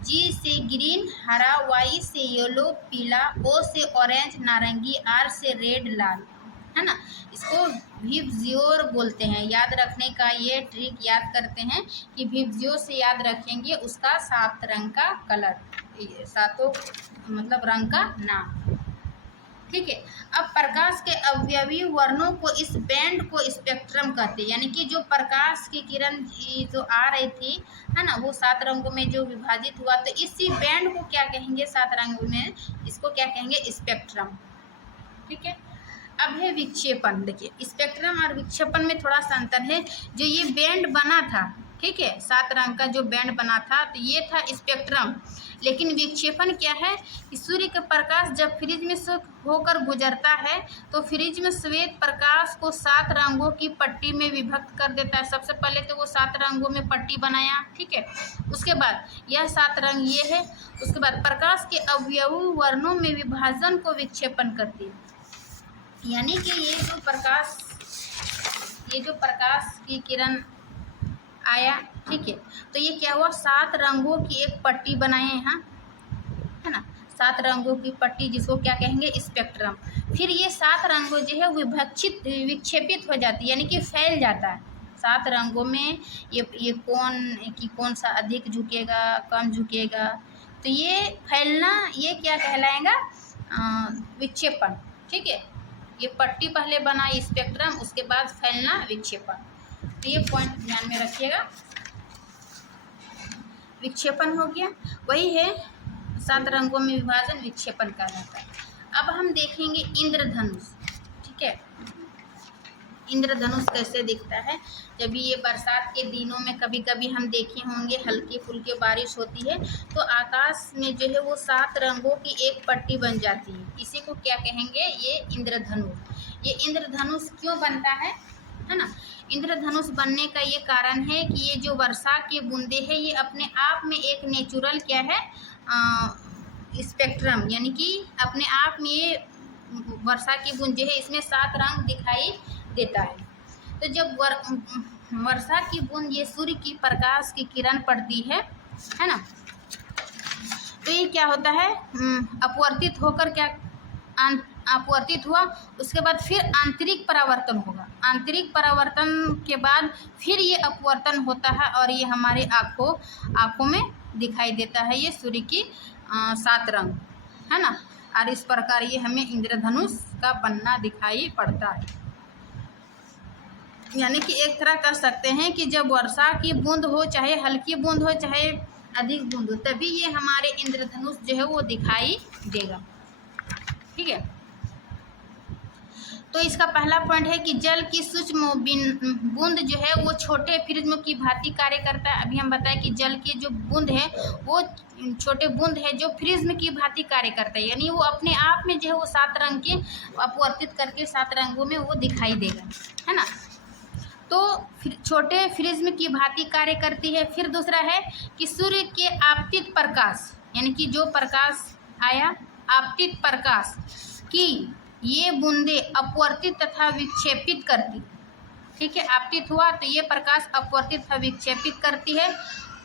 जी से ग्रीन हरा, वाई से येलो पीला, ओ से ऑरेंज नारंगी, आर से रेड लाल, है ना। इसको विबजियोर बोलते हैं। याद रखने का ये ट्रिक याद करते हैं कि विबजियोर से याद रखेंगे उसका 7 रंग का कलर, 7 मतलब रंग का नाम, ठीक है। अब प्रकाश के अवयवी वर्णों को इस बैंड को स्पेक्ट्रम कहते हैं, यानी कि जो प्रकाश की किरण जो आ रही थी, है ना, वो 7 रंगों में जो विभाजित हुआ, तो इसी बैंड को क्या कहेंगे 7 रंगों में, इसको क्या कहेंगे स्पेक्ट्रम, ठीक है। अब है विक्षेपण। देखिए स्पेक्ट्रम और विक्षेपण में थोड़ा सा अंतर है। जो ये बैंड बना था, ठीक है, 7 रंग का जो बैंड बना था, तो ये था स्पेक्ट्रम। लेकिन विक्षेपण क्या है कि सूर्य का प्रकाश जब प्रिज्म से होकर गुजरता है तो प्रिज्म श्वेत प्रकाश को 7 रंगों की पट्टी में विभक्त कर देता है। सबसे पहले तो वो 7 रंगों में पट्टी बनाया, ठीक है। उसके बाद यह 7 रंग ये है, उसके बाद प्रकाश के अवयवी वर्णों में विभाजन को विक्षेपण करती है। यानी कि ये जो प्रकाश की किरण आया, ठीक है, तो ये क्या हुआ 7 रंगों की एक पट्टी बनाए यहाँ, है ना, 7 रंगों की पट्टी, जिसको क्या कहेंगे स्पेक्ट्रम। फिर ये 7 रंगों जो है विक्षेपित हो जाती है, यानी कि फैल जाता है 7 रंगों में। ये कौन सा अधिक झुकेगा कम झुकेगा, तो ये फैलना ये क्या कहलाएगा विक्षेपण, ठीक है। ये पट्टी पहले बना स्पेक्ट्रम, उसके बाद फैलना विक्षेपण, तो ये पॉइंट ध्यान में रखिएगा। विक्षेपण हो गया, वही है 7 रंगों में विभाजन विक्षेपण कहलाता है। अब हम देखेंगे इंद्रधनुष, ठीक है। इंद्रधनुष कैसे दिखता है, जब ये बरसात के दिनों में कभी कभी हम देखे होंगे हल्की फुल्की बारिश होती है तो आकाश में जो है वो 7 रंगों की एक पट्टी बन जाती है। इसी को क्या कहेंगे, ये इंद्रधनुष। ये इंद्रधनुष क्यों बनता है ना। इंद्रधनुष बनने का ये कारण है कि ये जो वर्षा की बूंदे हैं ये अपने आप में एक नेचुरल क्या है स्पेक्ट्रम, यानी कि अपने आप में ये वर्षा की बूंद जो है इसमें 7 रंग दिखाई देता है। तो जब वर्षा की बूंद ये सूर्य की प्रकाश की किरण पड़ती है ना, तो ये क्या होता है अपवर्तित होकर क्या अपवर्तित हुआ, उसके बाद फिर आंतरिक परावर्तन होगा। आंतरिक परावर्तन के बाद फिर ये अपवर्तन होता है और ये हमारे आँखों में दिखाई देता है, ये सूर्य की 7 रंग, है ना। और इस प्रकार ये हमें इंद्रधनुष का बनना दिखाई पड़ता है। यानी कि एक तरह कह सकते हैं कि जब वर्षा की बूंद हो, चाहे हल्की बूंद हो चाहे अधिक बूंद हो, तभी ये हमारे इंद्रधनुष जो है वो दिखाई देगा। ठीक है, तो इसका पहला पॉइंट है कि जल की सूक्ष्म बूंद जो है वो छोटे प्रिज्म की भांति कार्य करता है। अभी हम बताएं कि जल की जो बूंद है वो छोटे बूंद है जो प्रिज्म की भांति कार्य करता है, यानी वो अपने आप में जो है वो 7 रंग के अपवर्तित करके 7 रंगों में वो दिखाई देगा, है ना। तो छोटे प्रिज्म की भांति कार्य करती है। फिर दूसरा है कि सूर्य के आपतित प्रकाश, यानी कि जो प्रकाश आया आपतित प्रकाश की ये बूंदे अपवर्तित तथा विक्षेपित करती। ठीक है, आपतित हुआ तो ये प्रकाश अपवर्तित तथा विक्षेपित करती है।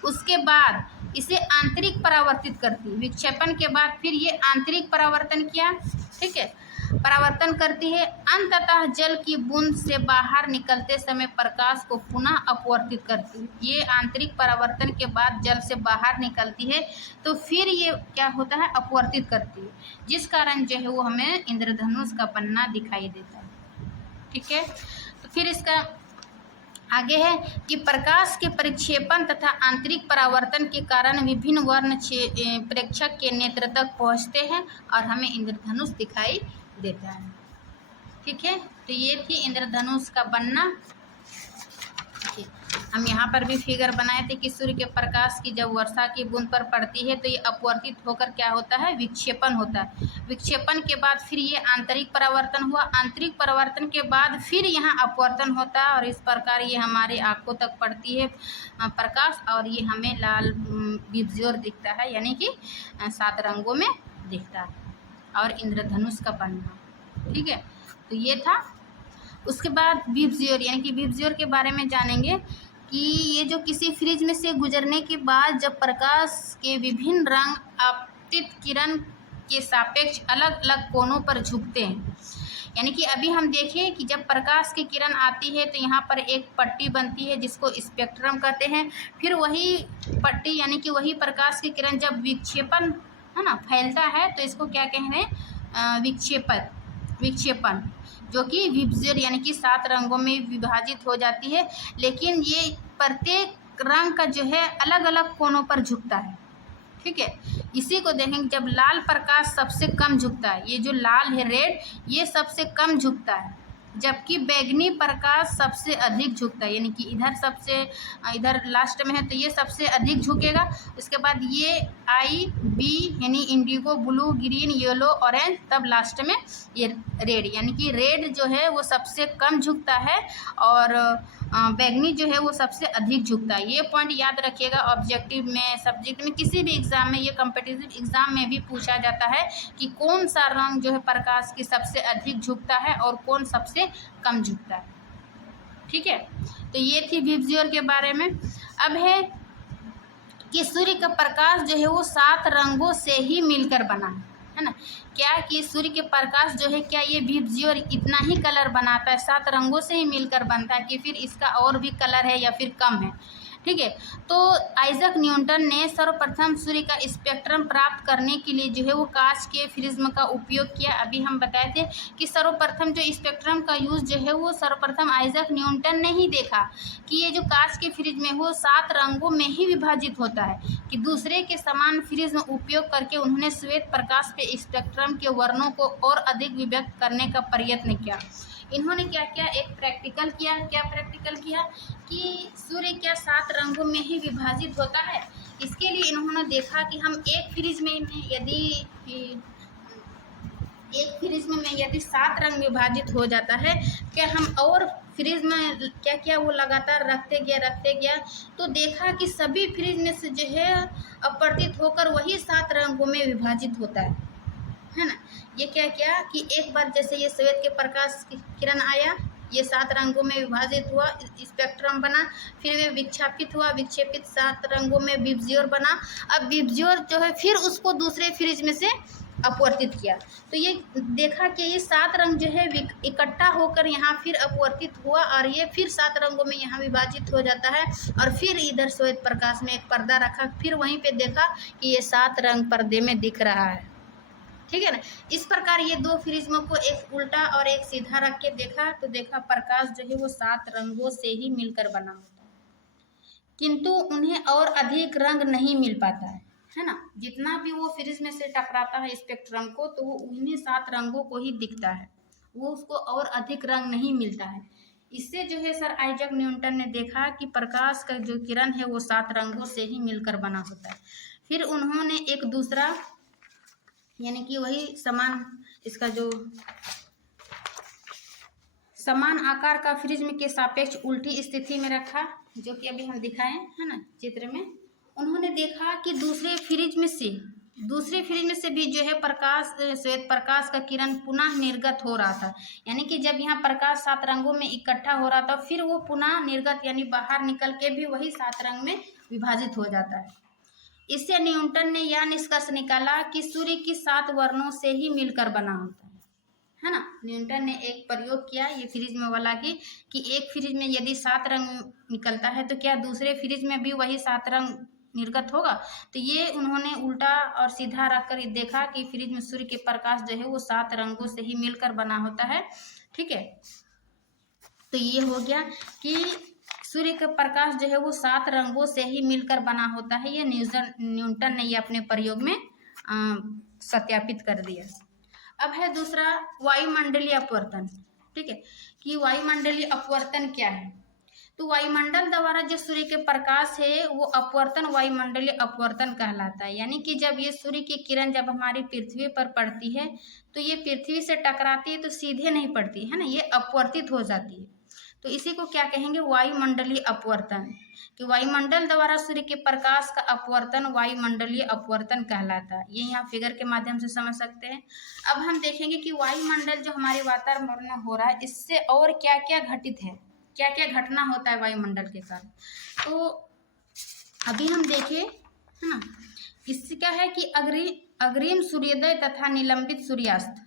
उसके बाद इसे आंतरिक परावर्तित करती है। विक्षेपण के बाद फिर ये आंतरिक परावर्तन किया, ठीक है, परावर्तन करती है। अंततः जल की बूंद से बाहर निकलते समय प्रकाश को पुनः अपवर्तित करती है। ये आंतरिक परावर्तन के बाद जल से बाहर निकलती है तो फिर ये क्या होता है, अपवर्तित करती है, जिस कारण जो है वो हमें इंद्रधनुष का बनना दिखाई देता है। ठीक है, तो फिर इसका आगे है कि प्रकाश के परिक्षेपण तथा आंतरिक परावर्तन के कारण विभिन्न वर्ण प्रेक्षक के नेत्र तक पहुँचते हैं और हमें इंद्रधनुष दिखाई देता है। ठीक है, तो ये थी इंद्रधनुष का बनना। हम यहाँ पर भी फिगर बनाए थे कि सूर्य के प्रकाश की जब वर्षा की बूंद पर पड़ती है तो ये अपवर्तित होकर क्या होता है, विक्षेपण होता है। विक्षेपण के बाद फिर ये आंतरिक परावर्तन हुआ। आंतरिक परावर्तन के बाद फिर यहाँ अपवर्तन होता है और इस प्रकार ये हमारे आँखों तक पड़ती है प्रकाश और ये हमें लाल विबज्योर दिखता है, यानी कि 7 रंगों में दिखता है और इंद्रधनुष का बनना। ठीक है, तो ये था। उसके बाद विबज्योर, यानी कि विबज्योर के बारे में जानेंगे कि ये जो किसी फ्रिज में से गुजरने के बाद जब प्रकाश के विभिन्न रंग आपतित किरण के सापेक्ष अलग अलग कोनों पर झुकते हैं। यानी कि अभी हम देखें कि जब प्रकाश की किरण आती है तो यहाँ पर एक पट्टी बनती है जिसको स्पेक्ट्रम कहते हैं। फिर वही पट्टी यानी कि वही प्रकाश की किरण जब विक्षेपण है ना फैलता है तो इसको क्या कह रहे हैं, विक्षेपण, जो कि विबज्योर यानी कि 7 रंगों में विभाजित हो जाती है। लेकिन ये प्रत्येक रंग का जो है अलग अलग कोनों पर झुकता है। ठीक है, इसी को देखेंगे जब लाल प्रकाश सबसे कम झुकता है, ये जो लाल है रेड, ये सबसे कम झुकता है, जबकि बैंगनी प्रकाश सबसे अधिक झुकता है, यानी कि इधर लास्ट में है तो ये सबसे अधिक झुकेगा। उसके बाद ये आई बी यानी Indigo, blue, green, yellow, orange, तब लास्ट में ये रेड, यानी कि रेड जो है वो सबसे कम झुकता है और बैंगनी जो है वो सबसे अधिक झुकता है। ये पॉइंट याद रखिएगा, ऑब्जेक्टिव में, सब्जेक्ट में, किसी भी एग्ज़ाम में, ये कॉम्पिटिटिव एग्ज़ाम में भी पूछा जाता है कि कौन सा रंग जो है प्रकाश की सबसे अधिक झुकता है और कौन सबसे कम झुकता है। ठीक है, तो ये थी विबज्योर के बारे में। अब है कि सूर्य का प्रकाश जो है वो 7 रंगों से ही मिलकर बना है ना। क्या कि सूर्य के प्रकाश जो है, क्या ये विबज्योर इतना ही कलर बनाता है, 7 रंगों से ही मिलकर बनता है कि फिर इसका और भी कलर है या फिर कम है। ठीक है, तो आइजैक न्यूटन ने सर्वप्रथम सूर्य का स्पेक्ट्रम प्राप्त करने के लिए जो है वो कांच के प्रिज्म का उपयोग किया। अभी हम बताए थे कि सर्वप्रथम जो स्पेक्ट्रम का यूज़ जो है वो सर्वप्रथम आइजैक न्यूटन ने ही देखा कि ये जो कांच के प्रिज्म है वो 7 रंगों में ही विभाजित होता है, कि दूसरे के समान प्रिज्म उपयोग करके उन्होंने श्वेत प्रकाश पे स्पेक्ट्रम के वर्णों को और अधिक विभक्त करने का प्रयत्न किया। इन्होंने क्या किया, एक प्रैक्टिकल किया। क्या प्रैक्टिकल किया कि सूर्य क्या 7 रंगों में ही विभाजित होता है। इसके लिए इन्होंने देखा कि हम एक प्रिज्म में यदि 7 रंग विभाजित हो जाता है, क्या हम और प्रिज्म क्या किया वो लगातार रखते गया तो देखा कि सभी प्रिज्म से जो है अपवर्तित होकर वही 7 रंगों में विभाजित होता है ना। ये क्या किया कि एक बार जैसे ये श्वेत के प्रकाश की किरण आया, ये 7 रंगों में विभाजित हुआ, स्पेक्ट्रम बना, फिर वे विक्षेपित हुआ, विक्षेपित 7 रंगों में विबज्योर बना। अब विबज्योर जो है फिर उसको दूसरे प्रिज्म से अपवर्तित किया। तो ये देखा कि ये 7 रंग जो है इकट्ठा होकर यहाँ फिर अपवर्तित हुआ और ये फिर 7 रंगों में यहाँ विभाजित हो जाता है और फिर इधर श्वेत प्रकाश में एक पर्दा रखा, फिर वहीं पे देखा कि ये 7 रंग पर्दे में दिख रहा है। ठीक है ना। इस प्रकार ये 2 प्रिज्मों को एक उल्टा और एक सीधा रख के देखा तो देखा प्रकाश जो है वो 7 रंगों से ही मिलकर बना होता है, किंतु उन्हें और अधिक रंग नहीं मिल पाता है ना। जितना भी वो फ्रिज में से टकराता है स्पेक्ट्रम को तो वो उन्हीं 7 रंगों को ही दिखता है, वो उसको और अधिक रंग नहीं मिलता है। इससे जो है सर आइजैक न्यूटन ने देखा कि प्रकाश का जो किरण है वो 7 रंगों से ही मिलकर बना होता है। फिर उन्होंने एक दूसरा यानी कि वही समान इसका जो समान आकार का प्रिज्म के सापेक्ष उल्टी स्थिति में रखा, जो कि अभी हम दिखाएं है ना चित्र में। उन्होंने देखा कि दूसरे फ्रिज में से भी जो है प्रकाश श्वेत प्रकाश का किरण पुनः निर्गत हो रहा था। यानी कि जब यहाँ प्रकाश 7 रंगों में इकट्ठा हो रहा था फिर वो पुनः निर्गत यानी बाहर निकल के भी वही 7 रंग में विभाजित हो जाता है। इससे न्यूटन ने यह निष्कर्ष निकाला कि सूर्य की 7 वर्णों से ही मिलकर बना होता है ना। न्यूटन ने एक प्रयोग किया ये फ्रिज में वाला कि एक फ्रिज में यदि 7 रंग निकलता है तो क्या दूसरे फ्रिज में भी वही 7 रंग निर्गत होगा। तो ये उन्होंने उल्टा और सीधा रखकर देखा कि फ्रिज में सूर्य के प्रकाश जो है वो 7 रंगों से ही मिलकर बना होता है। ठीक है, तो ये हो गया कि सूर्य का प्रकाश जो है वो 7 रंगों से ही मिलकर बना होता है। ये न्यूटन ने ये अपने प्रयोग में सत्यापित कर दिया। अब है दूसरा वायुमंडलीय अपवर्तन। ठीक है, कि वायुमंडलीय अपवर्तन क्या है। तो वायुमंडल द्वारा जो सूर्य के प्रकाश है वो अपवर्तन वायुमंडलीय अपवर्तन कहलाता है। यानी कि जब ये सूर्य की किरण जब हमारी पृथ्वी पर पड़ती है तो ये पृथ्वी से टकराती है तो सीधे नहीं पड़ती है ना, ये अपवर्तित हो जाती है। तो इसी को क्या कहेंगे, वायुमंडलीय अपवर्तन। कि वायुमंडल द्वारा सूर्य के प्रकाश का अपवर्तन वायुमंडलीय अपवर्तन कहलाता है। ये यहाँ फिगर के माध्यम से समझ सकते हैं। अब हम देखेंगे कि वायुमंडल जो हमारे वातावरण में हो रहा है इससे और क्या क्या घटित है, क्या क्या घटना होता है वायुमंडल के कारण। तो अभी हम देखें है ना, इससे क्या है कि अग्रिम सूर्योदय तथा निलंबित सूर्यास्त,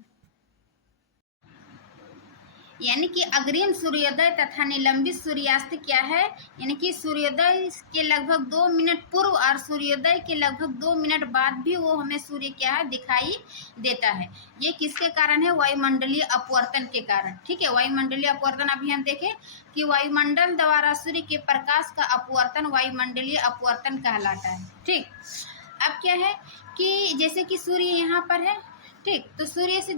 यानी कि अग्रिम सूर्योदय तथा निलंबित सूर्यास्त क्या है, यानी कि सूर्योदय के लगभग 2 मिनट पूर्व और सूर्योदय के लगभग 2 मिनट बाद भी वो हमें सूर्य क्या है दिखाई देता है। ये किसके कारण है, वायुमंडलीय अपवर्तन के कारण। ठीक है, वायुमंडलीय अपवर्तन अभी हम देखें कि वायुमंडल द्वारा सूर्य के प्रकाश का अपवर्तन वायुमंडलीय अपवर्तन कहलाता है। ठीक, अब क्या है कि जैसे कि सूर्य यहाँ पर है, ठीक, तो सूर्य से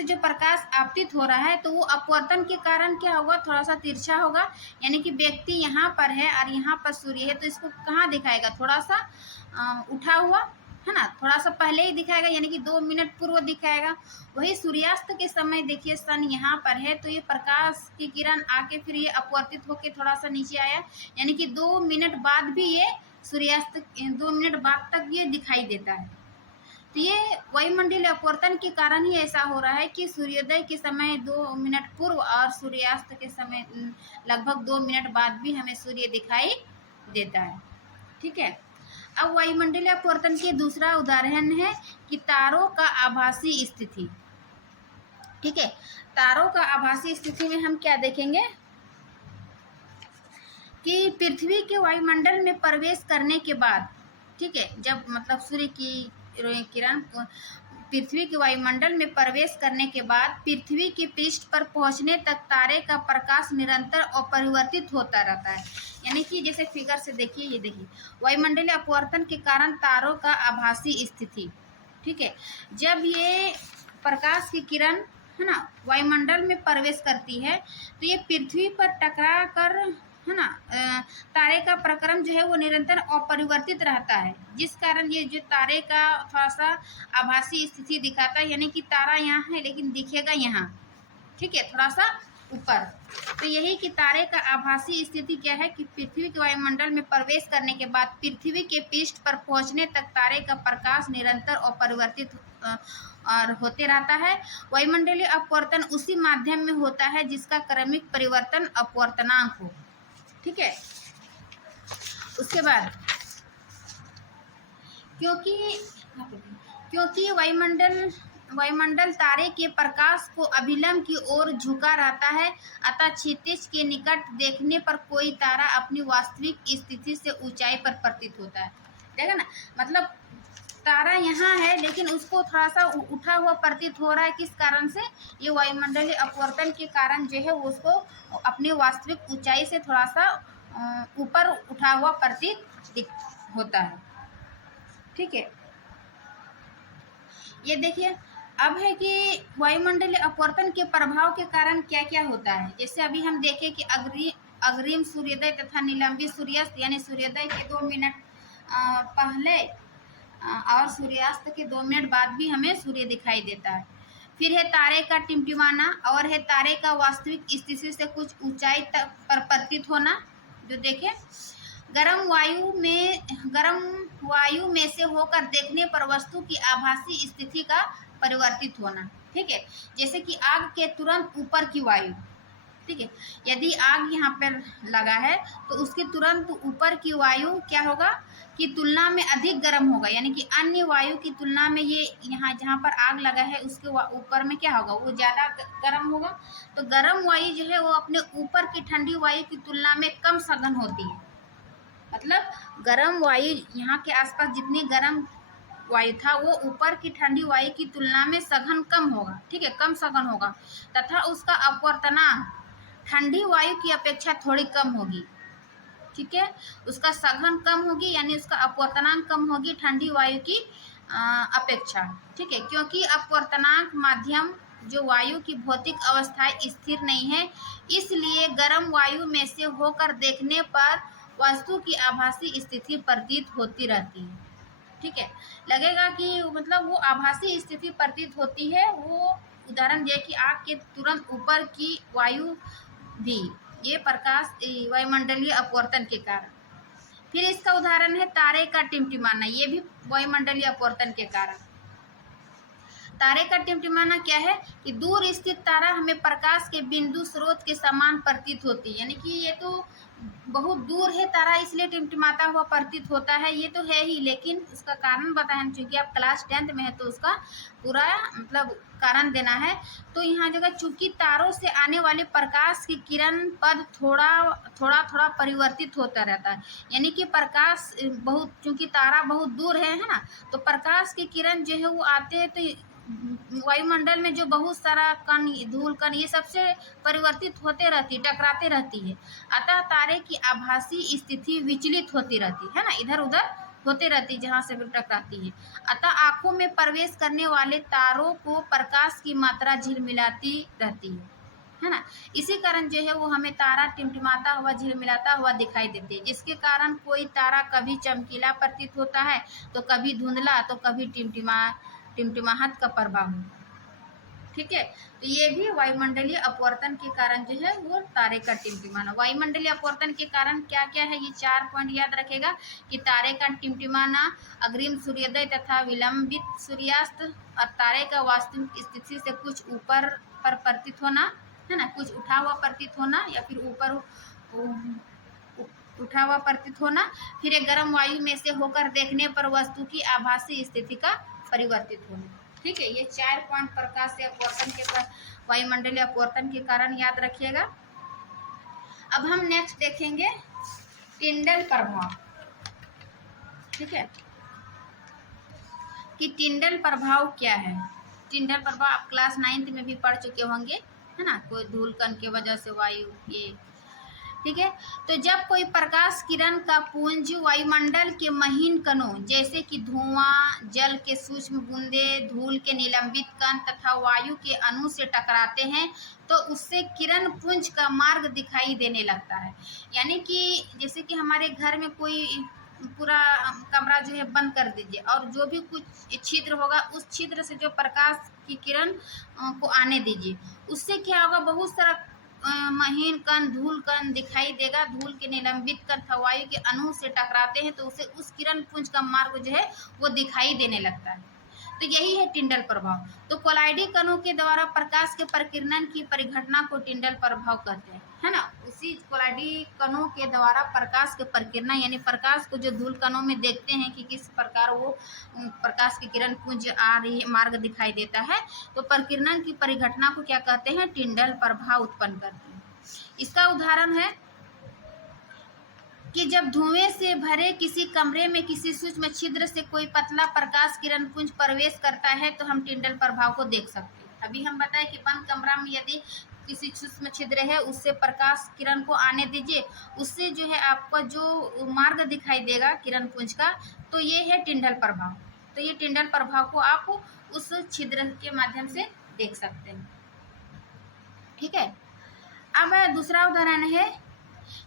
जो प्रकाश आपतित हो रहा है तो वो अपवर्तन के कारण क्या होगा, थोड़ा सा तिरछा होगा। यानी कि व्यक्ति यहाँ पर है और यहाँ पर सूर्य है तो इसको कहाँ दिखाएगा, थोड़ा सा उठा हुआ है ना, थोड़ा सा पहले ही दिखाएगा, यानी कि 2 मिनट पूर्व दिखाएगा। वही सूर्यास्त के समय देखिए सन यहाँ पर है तो ये प्रकाश की किरण आके फिर ये अपवर्तित होके थोड़ा सा नीचे आया, यानी कि 2 मिनट बाद भी ये सूर्यास्त 2 मिनट बाद तक ये दिखाई देता है। तो ये वायुमंडलीय अपवर्तन के कारण ही ऐसा हो रहा है कि सूर्योदय के समय 2 मिनट पूर्व और सूर्यास्त के समय लगभग 2 मिनट बाद भी हमें सूर्य दिखाई देता है। ठीक है, अब वायुमंडलीय अपवर्तन के दूसरा उदाहरण है कि तारों का आभासी स्थिति। ठीक है, तारों का आभासी स्थिति में हम क्या देखेंगे कि पृथ्वी के वायुमंडल में प्रवेश करने के बाद, ठीक है, जब मतलब सूर्य की किरण पृथ्वी के वायुमंडल में प्रवेश करने के बाद पृथ्वी के पृष्ठ पर पहुंचने तक तारे का प्रकाश निरंतर अपरिवर्तित होता रहता है। यानी कि जैसे फिगर से देखिए, ये देखिए वायुमंडलीय अपवर्तन के कारण तारों का आभासी स्थिति। ठीक है, जब ये प्रकाश की किरण है ना वायुमंडल में प्रवेश करती है तो ये पृथ्वी पर टकरा कर है ना तारे का प्रक्रम जो है वो निरंतर अपरिवर्तित रहता है, जिस कारण ये जो तारे का थोड़ा सा आभासी स्थिति दिखाता है। यानी कि तारा यहाँ है लेकिन दिखेगा यहाँ, ठीक है, थोड़ा सा ऊपर। तो यही कि तारे का आभासी स्थिति क्या है कि पृथ्वी के वायुमंडल में प्रवेश करने के बाद पृथ्वी के पृष्ठ पर पहुंचने तक तारे का प्रकाश निरंतर अपरिवर्तित और होते रहता है। वायुमंडलीय अपवर्तन उसी माध्यम में होता है जिसका क्रमिक परिवर्तन अपवर्तनांक हो। ठीक है, उसके बाद क्योंकि क्योंकि वायुमंडल तारे के प्रकाश को अभिलंब की ओर झुका रहता है, अतः क्षितिज के निकट देखने पर कोई तारा अपनी वास्तविक स्थिति से ऊंचाई पर प्रतीत होता है। देखा ना, मतलब तारा यहाँ है लेकिन उसको थोड़ा सा उठा हुआ प्रतीत हो रहा है। किस कारण से? ये वायुमंडलीय अपवर्तन के कारण जो है वो उसको अपनी वास्तविक ऊंचाई से थोड़ा सा ऊपर उठा हुआ प्रतीत होता है। ठीक है, ये देखिए अब है कि वायुमंडलीय अपवर्तन के प्रभाव के कारण क्या क्या होता है। जैसे अभी हम देखें कि अग्रिम सूर्योदय तथा निलंबित सूर्यास्त, यानी सूर्योदय के 2 मिनट पहले और सूर्यास्त के 2 मिनट बाद भी हमें सूर्य दिखाई देता है। फिर है तारे का टिमटिमाना, और है तारे का वास्तविक स्थिति से कुछ ऊंचाई तक पर प्रतीत होना। जो देखें गर्म वायु में से होकर देखने पर वस्तु की आभासी स्थिति का परिवर्तित होना। ठीक है, जैसे कि आग के तुरंत ऊपर की वायु। ठीक है, यदि आग यहाँ पर लगा है तो उसके तुरंत ऊपर की वायु क्या होगा कि तुलना में अधिक गर्म होगा, यानी कि अन्य वायु की तुलना में ये यहाँ जहाँ पर आग लगा है उसके ऊपर में क्या होगा, वो ज़्यादा गर्म होगा। तो गर्म वायु जो है वो अपने ऊपर की ठंडी वायु की तुलना में कम सघन होती है। मतलब गर्म वायु यहाँ के आसपास जितनी गर्म वायु था वो ऊपर की ठंडी वायु की तुलना में सघन कम होगा। ठीक है, कम सघन होगा, तथा उसका अपवर्तनांक ठंडी वायु की अपेक्षा थोड़ी कम होगी। ठीक है, उसका सघन कम होगी, यानी उसका अपवर्तनांक कम होगी ठंडी वायु की अपेक्षा। ठीक है, क्योंकि अपवर्तनांक माध्यम जो वायु की भौतिक अवस्था स्थिर नहीं है, इसलिए गर्म वायु में से होकर देखने पर वस्तु की आभासी स्थिति प्रतीत होती रहती है। ठीक है, लगेगा कि मतलब वो आभासी स्थिति प्रतीत होती है। वो उदाहरण दिया कि आग के तुरंत ऊपर की वायु भी, ये प्रकाश वायुमंडलीय अपवर्तन के कारण। फिर इसका उदाहरण है तारे का टिमटिमाना, ये भी वायुमंडलीय अपवर्तन के कारण। तारे का टिमटिमाना क्या है कि दूर स्थित तारा हमें प्रकाश के बिंदु स्रोत के समान प्रतीत होती है, यानी कि ये तो बहुत दूर है तारा इसलिए टिमटिमाता हुआ प्रतीत होता है, ये तो है ही, लेकिन उसका कारण बताएं, क्योंकि आप क्लास 10th में है तो उसका पूरा मतलब कारण देना है। तो यहाँ जगह चूंकि तारों से आने वाले प्रकाश की किरण पद थोड़ा परिवर्तित होता रहता है, यानी कि प्रकाश बहुत, चूंकि तारा बहुत दूर है ना, तो प्रकाश की किरण जो है वो आते हैं तो वायुमंडल में जो बहुत सारा कण, धूल कण, ये सबसे परिवर्तित होते रहती, टकराते रहती है। अतः तारे की आभासी स्थिति विचलित होती रहती है ना, इधर उधर होते रहती, जहाँ से भी टकराती है। अतः आंखों में प्रवेश करने वाले तारों को प्रकाश की मात्रा झिलमिलाती रहती है ना। इसी कारण जो है वो हमें तारा टिमटिमाता हुआ, झिलमिलाता हुआ दिखाई देते हैं, जिसके कारण कोई तारा कभी चमकीला प्रतीत होता है तो कभी धुंधला, तो कभी टिमटिमाहट का प्रभाव हो। ठीक है, तो ये भी वायुमंडलीय अपवर्तन के कारण जो है वो तारे का टिमटिमाना। वायुमंडलीय अपवर्तन के कारण क्या क्या है, ये 4 पॉइंट याद रखेगा कि तारे का टिमटिमाना, अग्रिम सूर्योदय तथा विलंबित सूर्यास्त, और तारे का वास्तविक स्थिति से कुछ ऊपर पर प्रतीत होना, है ना, कुछ उठा हुआ प्रतीत होना या फिर ऊपर उठा हुआ प्रतीत होना। फिर एक गर्म वायु में से होकर देखने पर वस्तु की आभासी स्थिति का परिवर्तित होना। ठीक है, ये 4 पॉइंट प्रकाश से अपवर्तन के वायुमंडलीय अपवर्तन के कारण याद रखिएगा। अब हम नेक्स्ट देखेंगे टिंडल प्रभाव। ठीक है, कि टिंडल प्रभाव क्या है। टिंडल प्रभाव आप क्लास 9th में भी पढ़ चुके होंगे, है ना, कोई धूल कण की वजह से वायु ये। ठीक है, तो जब कोई प्रकाश किरण का पुंज वायुमंडल के महीन कणों जैसे कि धुआं, जल के सूक्ष्म बूंदे, धूल के निलंबित कण तथा वायु के अणु से टकराते हैं तो उससे किरण पुंज का मार्ग दिखाई देने लगता है। यानी कि जैसे कि हमारे घर में कोई पूरा कमरा जो है बंद कर दीजिए और जो भी कुछ छिद्र होगा उस छिद्र से जो प्रकाश की किरण को आने दीजिए, उससे क्या होगा, बहुत सारा महीन कण, धूल कण दिखाई देगा। धूल के निलंबित कण वायु के अणु से टकराते हैं तो उसे उस किरण पुंज का मार्ग जो है वो दिखाई देने लगता है। तो यही है टिंडल प्रभाव। तो कोलाइडी कणों के द्वारा प्रकाश के प्रकीर्णन की परिघटना को टिंडल प्रभाव कहते हैं, है ना। उसी कोलाइडी कणों के द्वारा प्रकाश के प्रकीर्णन, यानी प्रकाश को जो धूल कणों में देखते हैं कि किस प्रकार वो प्रकाश की किरण पुंज आ रही है, मार्ग दिखाई देता है, तो प्रकीर्णन की परिघटना को क्या कहते हैं? टिंडल प्रभाव उत्पन्न करते हैं। इसका उदाहरण है कि जब धुएं से भरे किसी कमरे में किसी सूक्ष्म छिद्र से कोई पतला प्रकाश किरण पुंज प्रवेश करता है तो हम टिंडल प्रभाव को देख सकते हैं। अभी हम बताएं कि बंद कमरा में यदि किसी सूक्ष्म छिद्र है उससे प्रकाश किरण को आने दीजिए, उससे जो है आपका जो मार्ग दिखाई देगा किरण पुंज का, तो ये है टिंडल प्रभाव। तो ये टिंडल प्रभाव को आप उस छिद्र के माध्यम से देख सकते हैं। ठीक है। अब दूसरा उदाहरण है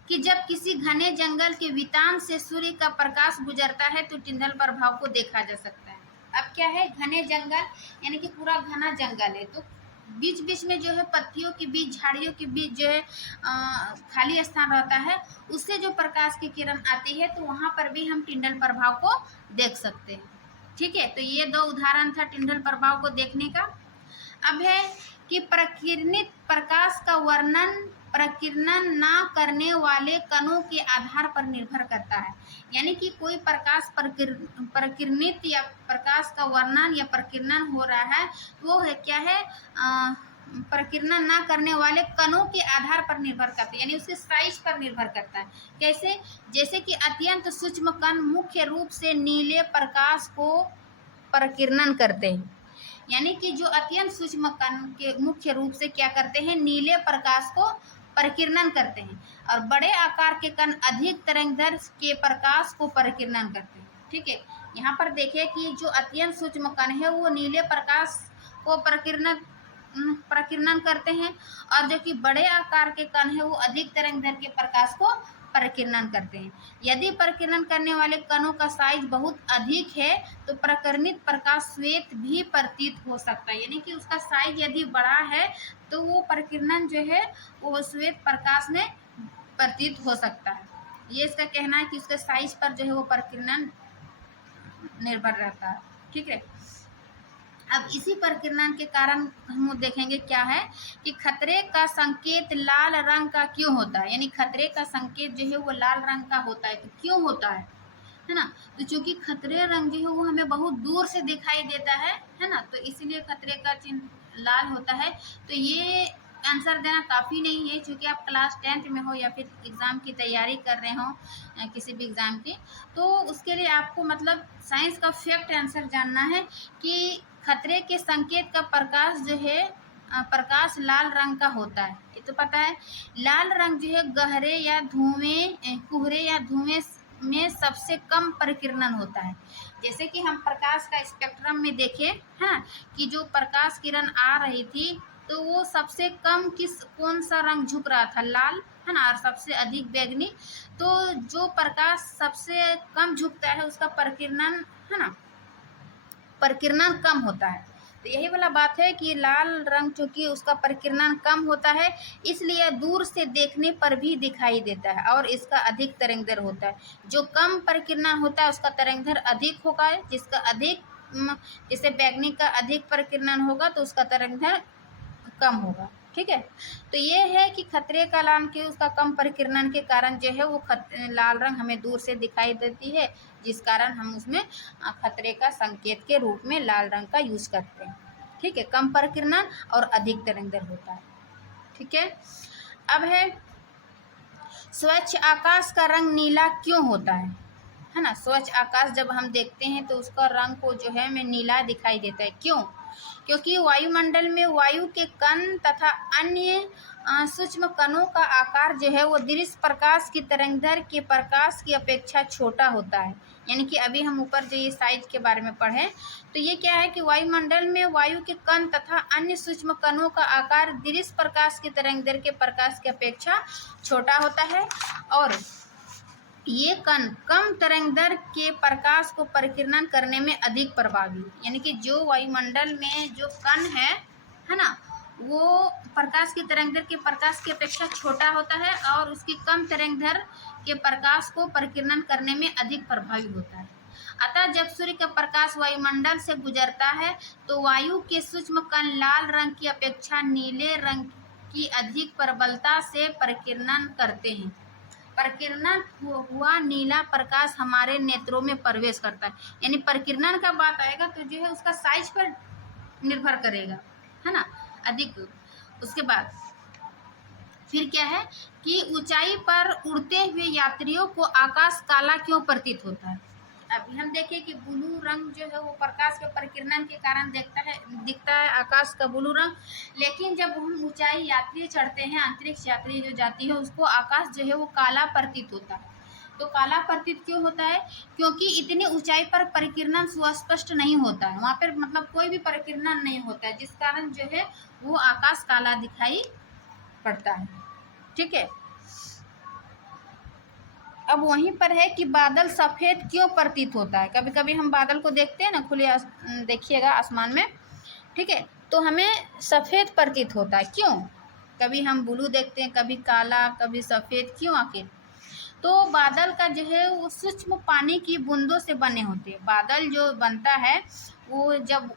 कि जब किसी घने जंगल के वितान से सूर्य का प्रकाश गुजरता है तो टिंडल प्रभाव को देखा जा सकता है। अब क्या है? घने जंगल यानी कि पूरा घना जंगल है, तो बीच बीच में जो है पत्तियों के बीच, झाड़ियों के बीच जो है खाली स्थान रहता है, उससे जो प्रकाश की किरण आती है तो वहां पर भी हम टिंडल प्रभाव को देख सकते हैं। ठीक है। तो ये दो उदाहरण था टिंडल प्रभाव को देखने का। अब है कि प्रकीर्णित प्रकाश का वर्णन प्रकीर्णन ना करने वाले कणों के आधार पर निर्भर करता है। यानी कि कोई प्रकाश प्रकीर्णित या प्रकाश का वर्णन या प्रकीर्णन हो रहा है, वो है क्या है? प्रकीर्णन ना करने वाले कणों के आधार पर निर्भर करता है, यानी उसके साइज पर निर्भर करता है। कैसे? जैसे कि अत्यंत सूक्ष्म कण मुख्य रूप से नीले प्रकाश को प्रकीर्णन करते हैं, यानी कि जो अत्यंत सूक्ष्म कण के मुख्य रूप से क्या करते हैं? नीले प्रकाश को प्रकीर्णन करते हैं, और बड़े आकार के कण अधिक तरंगदैर्घ्य के प्रकाश को प्रकीर्णन करते हैं। ठीक है। यहाँ पर देखिए कि जो अत्यंत सूक्ष्म कण है वो नीले प्रकाश को प्रकीर्णन करते हैं, और जो कि बड़े आकार के कण है वो अधिक तरंगदैर्घ्य के प्रकाश को प्रकीर्णन करते हैं। यदि प्रकीर्णन करने वाले कणों का साइज बहुत अधिक है तो प्रकीर्णित प्रकाश श्वेत भी प्रतीत हो सकता है, यानी कि उसका साइज यदि बड़ा है तो वो प्रकीर्णन जो है वो श्वेत प्रकाश में प्रतीत हो सकता है। ये इसका कहना है कि उसके साइज पर जो है वो प्रकीर्णन निर्भर रहता है। ठीक है। अब इसी प्रकीर्णन के कारण हम देखेंगे क्या है कि खतरे का संकेत लाल रंग का क्यों होता है, यानी खतरे का संकेत जो है वो लाल रंग का होता है। तो क्यों होता है ना? तो चूंकि खतरे रंग जो है वो हमें बहुत दूर से दिखाई देता है ना, तो इसीलिए खतरे का चिन्ह लाल होता है। तो ये आंसर देना काफ़ी नहीं है, क्योंकि आप क्लास 10th में हो या फिर एग्ज़ाम की तैयारी कर रहे हो किसी भी एग्ज़ाम की, तो उसके लिए आपको मतलब साइंस का फैक्ट आंसर जानना है कि खतरे के संकेत का प्रकाश जो है प्रकाश लाल रंग का होता है। ये तो पता है। लाल रंग जो है गहरे या कोहरे या धुएं में सबसे कम प्रकीर्णन होता है। जैसे कि हम प्रकाश का स्पेक्ट्रम में देखें हाँ कि जो प्रकाश किरण आ रही थी तो वो सबसे कम कौन सा रंग झुक रहा था? लाल, है ना, और सबसे अधिक बैगनी। तो जो प्रकाश सबसे कम झुकता है उसका प्रकीर्णन, है ना, प्रकीर्णन कम होता है। तो यही वाला बात है कि लाल रंग चूंकि उसका प्रकीर्णन कम होता है इसलिए दूर से देखने पर भी दिखाई देता है और इसका अधिक तरंगदैर्घ्य होता है। जो कम प्रकीर्णन होता है उसका तरंगदैर्घ्य अधिक होगा, जिसका अधिक जैसे बैगनी का अधिक प्रकीर्णन होगा तो उसका तरंगदैर्घ्य कम होगा। ठीक है। तो ये है कि खतरे का लाल के उसका कम प्रकीर्णन के कारण जो है वो लाल रंग हमें दूर से दिखाई देती है, जिस कारण हम उसमें खतरे का संकेत के रूप में लाल रंग का यूज करते हैं। ठीक है। कम प्रकीर्णन और अधिक तरंगदैर्घ्य होता है। ठीक है। अब है स्वच्छ आकाश का रंग नीला क्यों होता है ना? स्वच्छ आकाश जब हम देखते हैं तो उसका रंग को जो है हमें नीला दिखाई देता है। क्यों? क्योंकि वायुमंडल में वायु के कण तथा अन्य सूक्ष्म कणों का आकार जो है वो दृश्य प्रकाश की तरंगदैर्घ्य के प्रकाश की अपेक्षा छोटा होता है। यानी कि अभी हम ऊपर जो ये साइज के बारे में पढ़े तो ये क्या है कि वायुमंडल में वायु के कण तथा अन्य सूक्ष्म कणों का आकार दृश्य प्रकाश की तरंगदैर्घ्य के प्रकाश की अपेक्षा छोटा होता है और ये कण कम तरंगदैर्घ्य के प्रकाश को प्रकीर्णन करने में अधिक प्रभावी, यानी कि जो वायुमंडल में जो कण है ना, वो प्रकाश की तरंगदैर्घ्य के प्रकाश की अपेक्षा छोटा होता है और उसकी कम तरंगदैर्घ्य के प्रकाश को प्रकीर्णन करने में अधिक प्रभावी होता है। अतः जब सूर्य का प्रकाश वायुमंडल से गुजरता है तो वायु के सूक्ष्म कण लाल रंग की अपेक्षा नीले रंग की अधिक प्रबलता से परिकिरणन करते हैं। परिकिरणन हुआ नीला प्रकाश हमारे नेत्रों में प्रवेश करता है। यानी परिकिरणन का बात आएगा तो जो है उसका साइज पर निर्भर करेगा, है ना, अधिक। उसके बाद फिर क्या है कि ऊंचाई पर उड़ते हुए यात्रियों को आकाश काला क्यों प्रतीत होता है। अभी हम देखें कि ब्लू रंग जो है वो प्रकाश के परिकिरणन के कारण दिखता है आकाश का ब्लू रंग। लेकिन जब हम ऊंचाई यात्री चढ़ते हैं, अंतरिक्ष यात्री जो जाती है, उसको आकाश जो है वो काला प्रतीत होता है। तो काला प्रतीत क्यों होता है? क्योंकि इतनी ऊंचाई पर परिकिरणन सुस्पष्ट नहीं होता है, वहाँ पर मतलब कोई भी परिकिरणन नहीं होता है, जिस कारण जो है वो आकाश काला दिखाई पड़ता है। ठीक है। अब वहीं पर है कि बादल सफ़ेद क्यों प्रतीत होता है। कभी कभी हम बादल को देखते हैं ना, खुले देखिएगा आसमान में, ठीक है, तो हमें सफ़ेद प्रतीत होता है। क्यों? कभी हम ब्लू देखते हैं, कभी काला, कभी सफ़ेद, क्यों आखिर? तो बादल का जो है वो सूक्ष्म पानी की बूंदों से बने होते हैं। बादल जो बनता है वो जब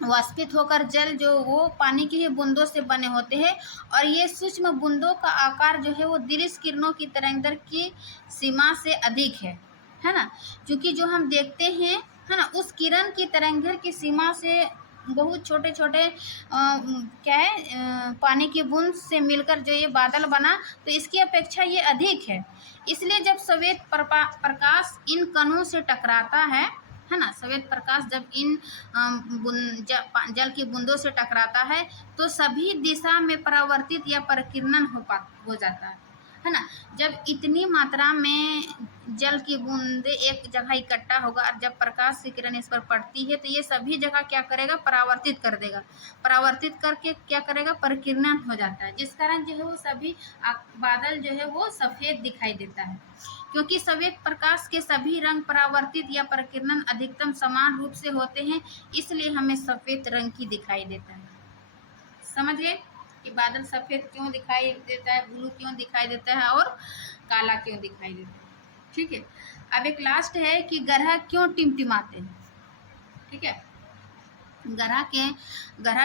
वाष्पित होकर जल जो वो पानी की ही बूंदों से बने होते हैं, और ये सूक्ष्म बूंदों का आकार जो है वो दृश्य किरणों की तरंगदैर्घ्य की सीमा से अधिक है ना, क्योंकि जो हम देखते हैं, है ना, उस किरण की तरंगदैर्घ्य की सीमा से बहुत छोटे छोटे क्या है पानी की बूंद से मिलकर जो ये बादल बना, तो इसकी अपेक्षा ये अधिक है। इसलिए जब श्वेत प्रकाश इन कणों से टकराता है ना, श्वेत प्रकाश जब इन जल की बूंदों से टकराता है तो सभी दिशा में परावर्तित या परिकिरणन हो जाता है ना। जब इतनी मात्रा में जल की बूंदे एक जगह इकट्ठा होगा और जब प्रकाश की किरण इस पर पड़ती है तो ये सभी जगह क्या करेगा, परावर्तित कर देगा। परावर्तित करके क्या करेगा, परिकिरणन हो जाता है, जिस कारण जो है वो सभी बादल जो है वो सफ़ेद दिखाई देता है। क्योंकि श्वेत प्रकाश के सभी रंग परावर्तित या परिकिरणन अधिकतम समान रूप से होते हैं, इसलिए हमें सफ़ेद रंग की दिखाई देता है। समझ गए कि बादल सफ़ेद क्यों दिखाई देता है, ब्लू क्यों दिखाई देता है और काला क्यों दिखाई देता है। ठीक है। अब एक लास्ट है कि ग्रह क्यों टिमटिमाते हैं। ठीक है, ग्रह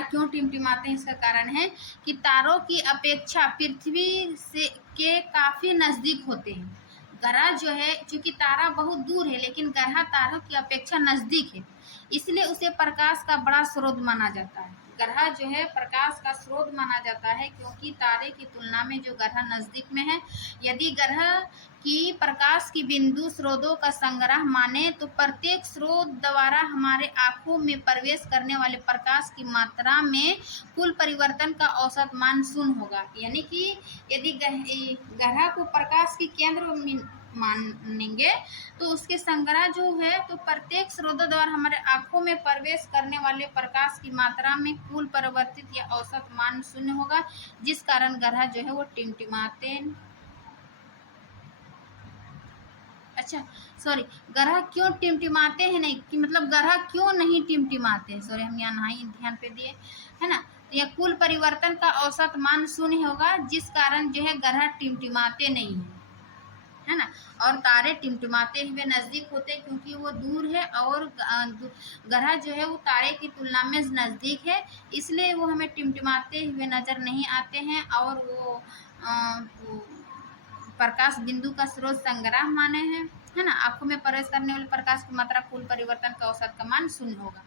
क्यों टिमटिमाते हैं, इसका कारण है कि तारों की अपेक्षा पृथ्वी से के काफ़ी नज़दीक होते हैं। ग्रह जो है, चूंकि तारा बहुत दूर है लेकिन ग्रह तारों की अपेक्षा नज़दीक है, इसलिए उसे प्रकाश का बड़ा स्रोत माना जाता है। ग्रह जो है प्रकाश का स्रोत माना जाता है, क्योंकि तारे की तुलना में जो ग्रह नज़दीक में है। यदि ग्रह की प्रकाश की बिंदु स्रोतों का संग्रह माने तो प्रत्येक स्रोत द्वारा हमारे आँखों में प्रवेश करने वाले प्रकाश की मात्रा में कुल परिवर्तन का औसत मान 0 होगा। यानी कि यदि ग्रह को प्रकाश की केंद्र मानेंगे तो उसके संग्रह जो है, तो प्रत्येक स्रोतों द्वारा हमारे आँखों में प्रवेश करने वाले प्रकाश की मात्रा में कुल परिवर्तित या औसत मान 0 होगा, जिस कारण ग्रह जो है वो टिमटिमाते। अच्छा सॉरी, ग्रह क्यों टिमटिमाते हैं नहीं कि मतलब ग्रह क्यों नहीं टिमटिमाते, सॉरी हम यहाँ नहीं ध्यान पे दिए, है ना। तो यह कुल परिवर्तन का औसत मान 0 होगा, जिस कारण जो है ग्रह टिमटिमाते नहीं है ना। और तारे टिमटिमाते हुए नज़दीक होते हैं क्योंकि वो दूर है, और ग्रह जो है वो तारे की तुलना में नज़दीक है, इसलिए वो हमें टिमटिमाते हुए नज़र नहीं आते हैं, और वो प्रकाश बिंदु का स्रोत संग्रह माने हैं, है ना। आंखों में प्रवेश करने वाले प्रकाश की मात्रा कुल परिवर्तन का औसत का मान 0 होगा।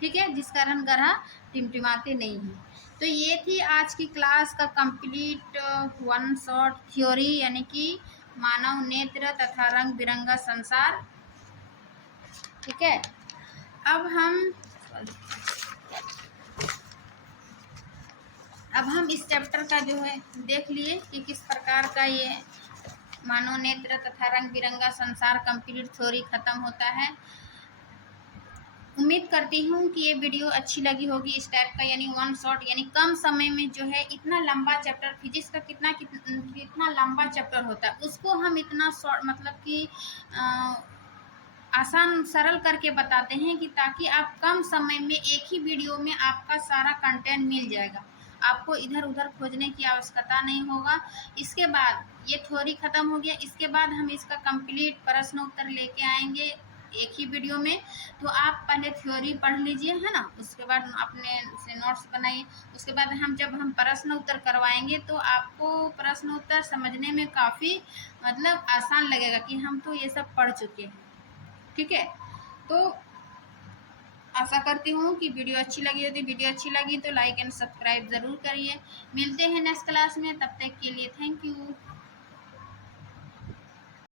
ठीक है, जिस कारण ग्रह टिमटिमाते नहीं हैं। तो ये थी आज की क्लास का कंप्लीट वन शॉट थ्योरी, यानी कि मानव नेत्र तथा रंग बिरंगा संसार। ठीक है, अब हम इस चैप्टर का जो है देख लिए कि किस प्रकार का ये मानव नेत्र तथा रंग बिरंगा संसार कंप्लीट थ्योरी खत्म होता है। उम्मीद करती हूँ कि ये वीडियो अच्छी लगी होगी इस टाइप का, यानी वन शॉट, यानी कम समय में जो है इतना लंबा चैप्टर, फिजिक्स का कितना लंबा चैप्टर होता है, उसको हम इतना शॉर्ट मतलब कि आसान सरल करके बताते हैं कि ताकि आप कम समय में एक ही वीडियो में आपका सारा कंटेंट मिल जाएगा, आपको इधर उधर खोजने की आवश्यकता नहीं होगा। इसके बाद ये थ्योरी खत्म हो गया, इसके बाद हम इसका कंप्लीट प्रश्न उत्तर लेके आएंगे एक ही वीडियो में। तो आप पहले थ्योरी पढ़ लीजिए, है ना, उसके बाद अपने से नोट्स बनाइए। उसके बाद जब हम प्रश्न उत्तर करवाएंगे तो आपको प्रश्न उत्तर समझने में काफ़ी मतलब आसान लगेगा कि हम तो ये सब पढ़ चुके हैं। ठीक है, तो आशा करती हूँ कि वीडियो अच्छी लगी होगी। वीडियो अच्छी लगी तो लाइक एंड सब्सक्राइब ज़रूर करिए। मिलते हैं नेक्स्ट क्लास में, तब तक के लिए थैंक यू।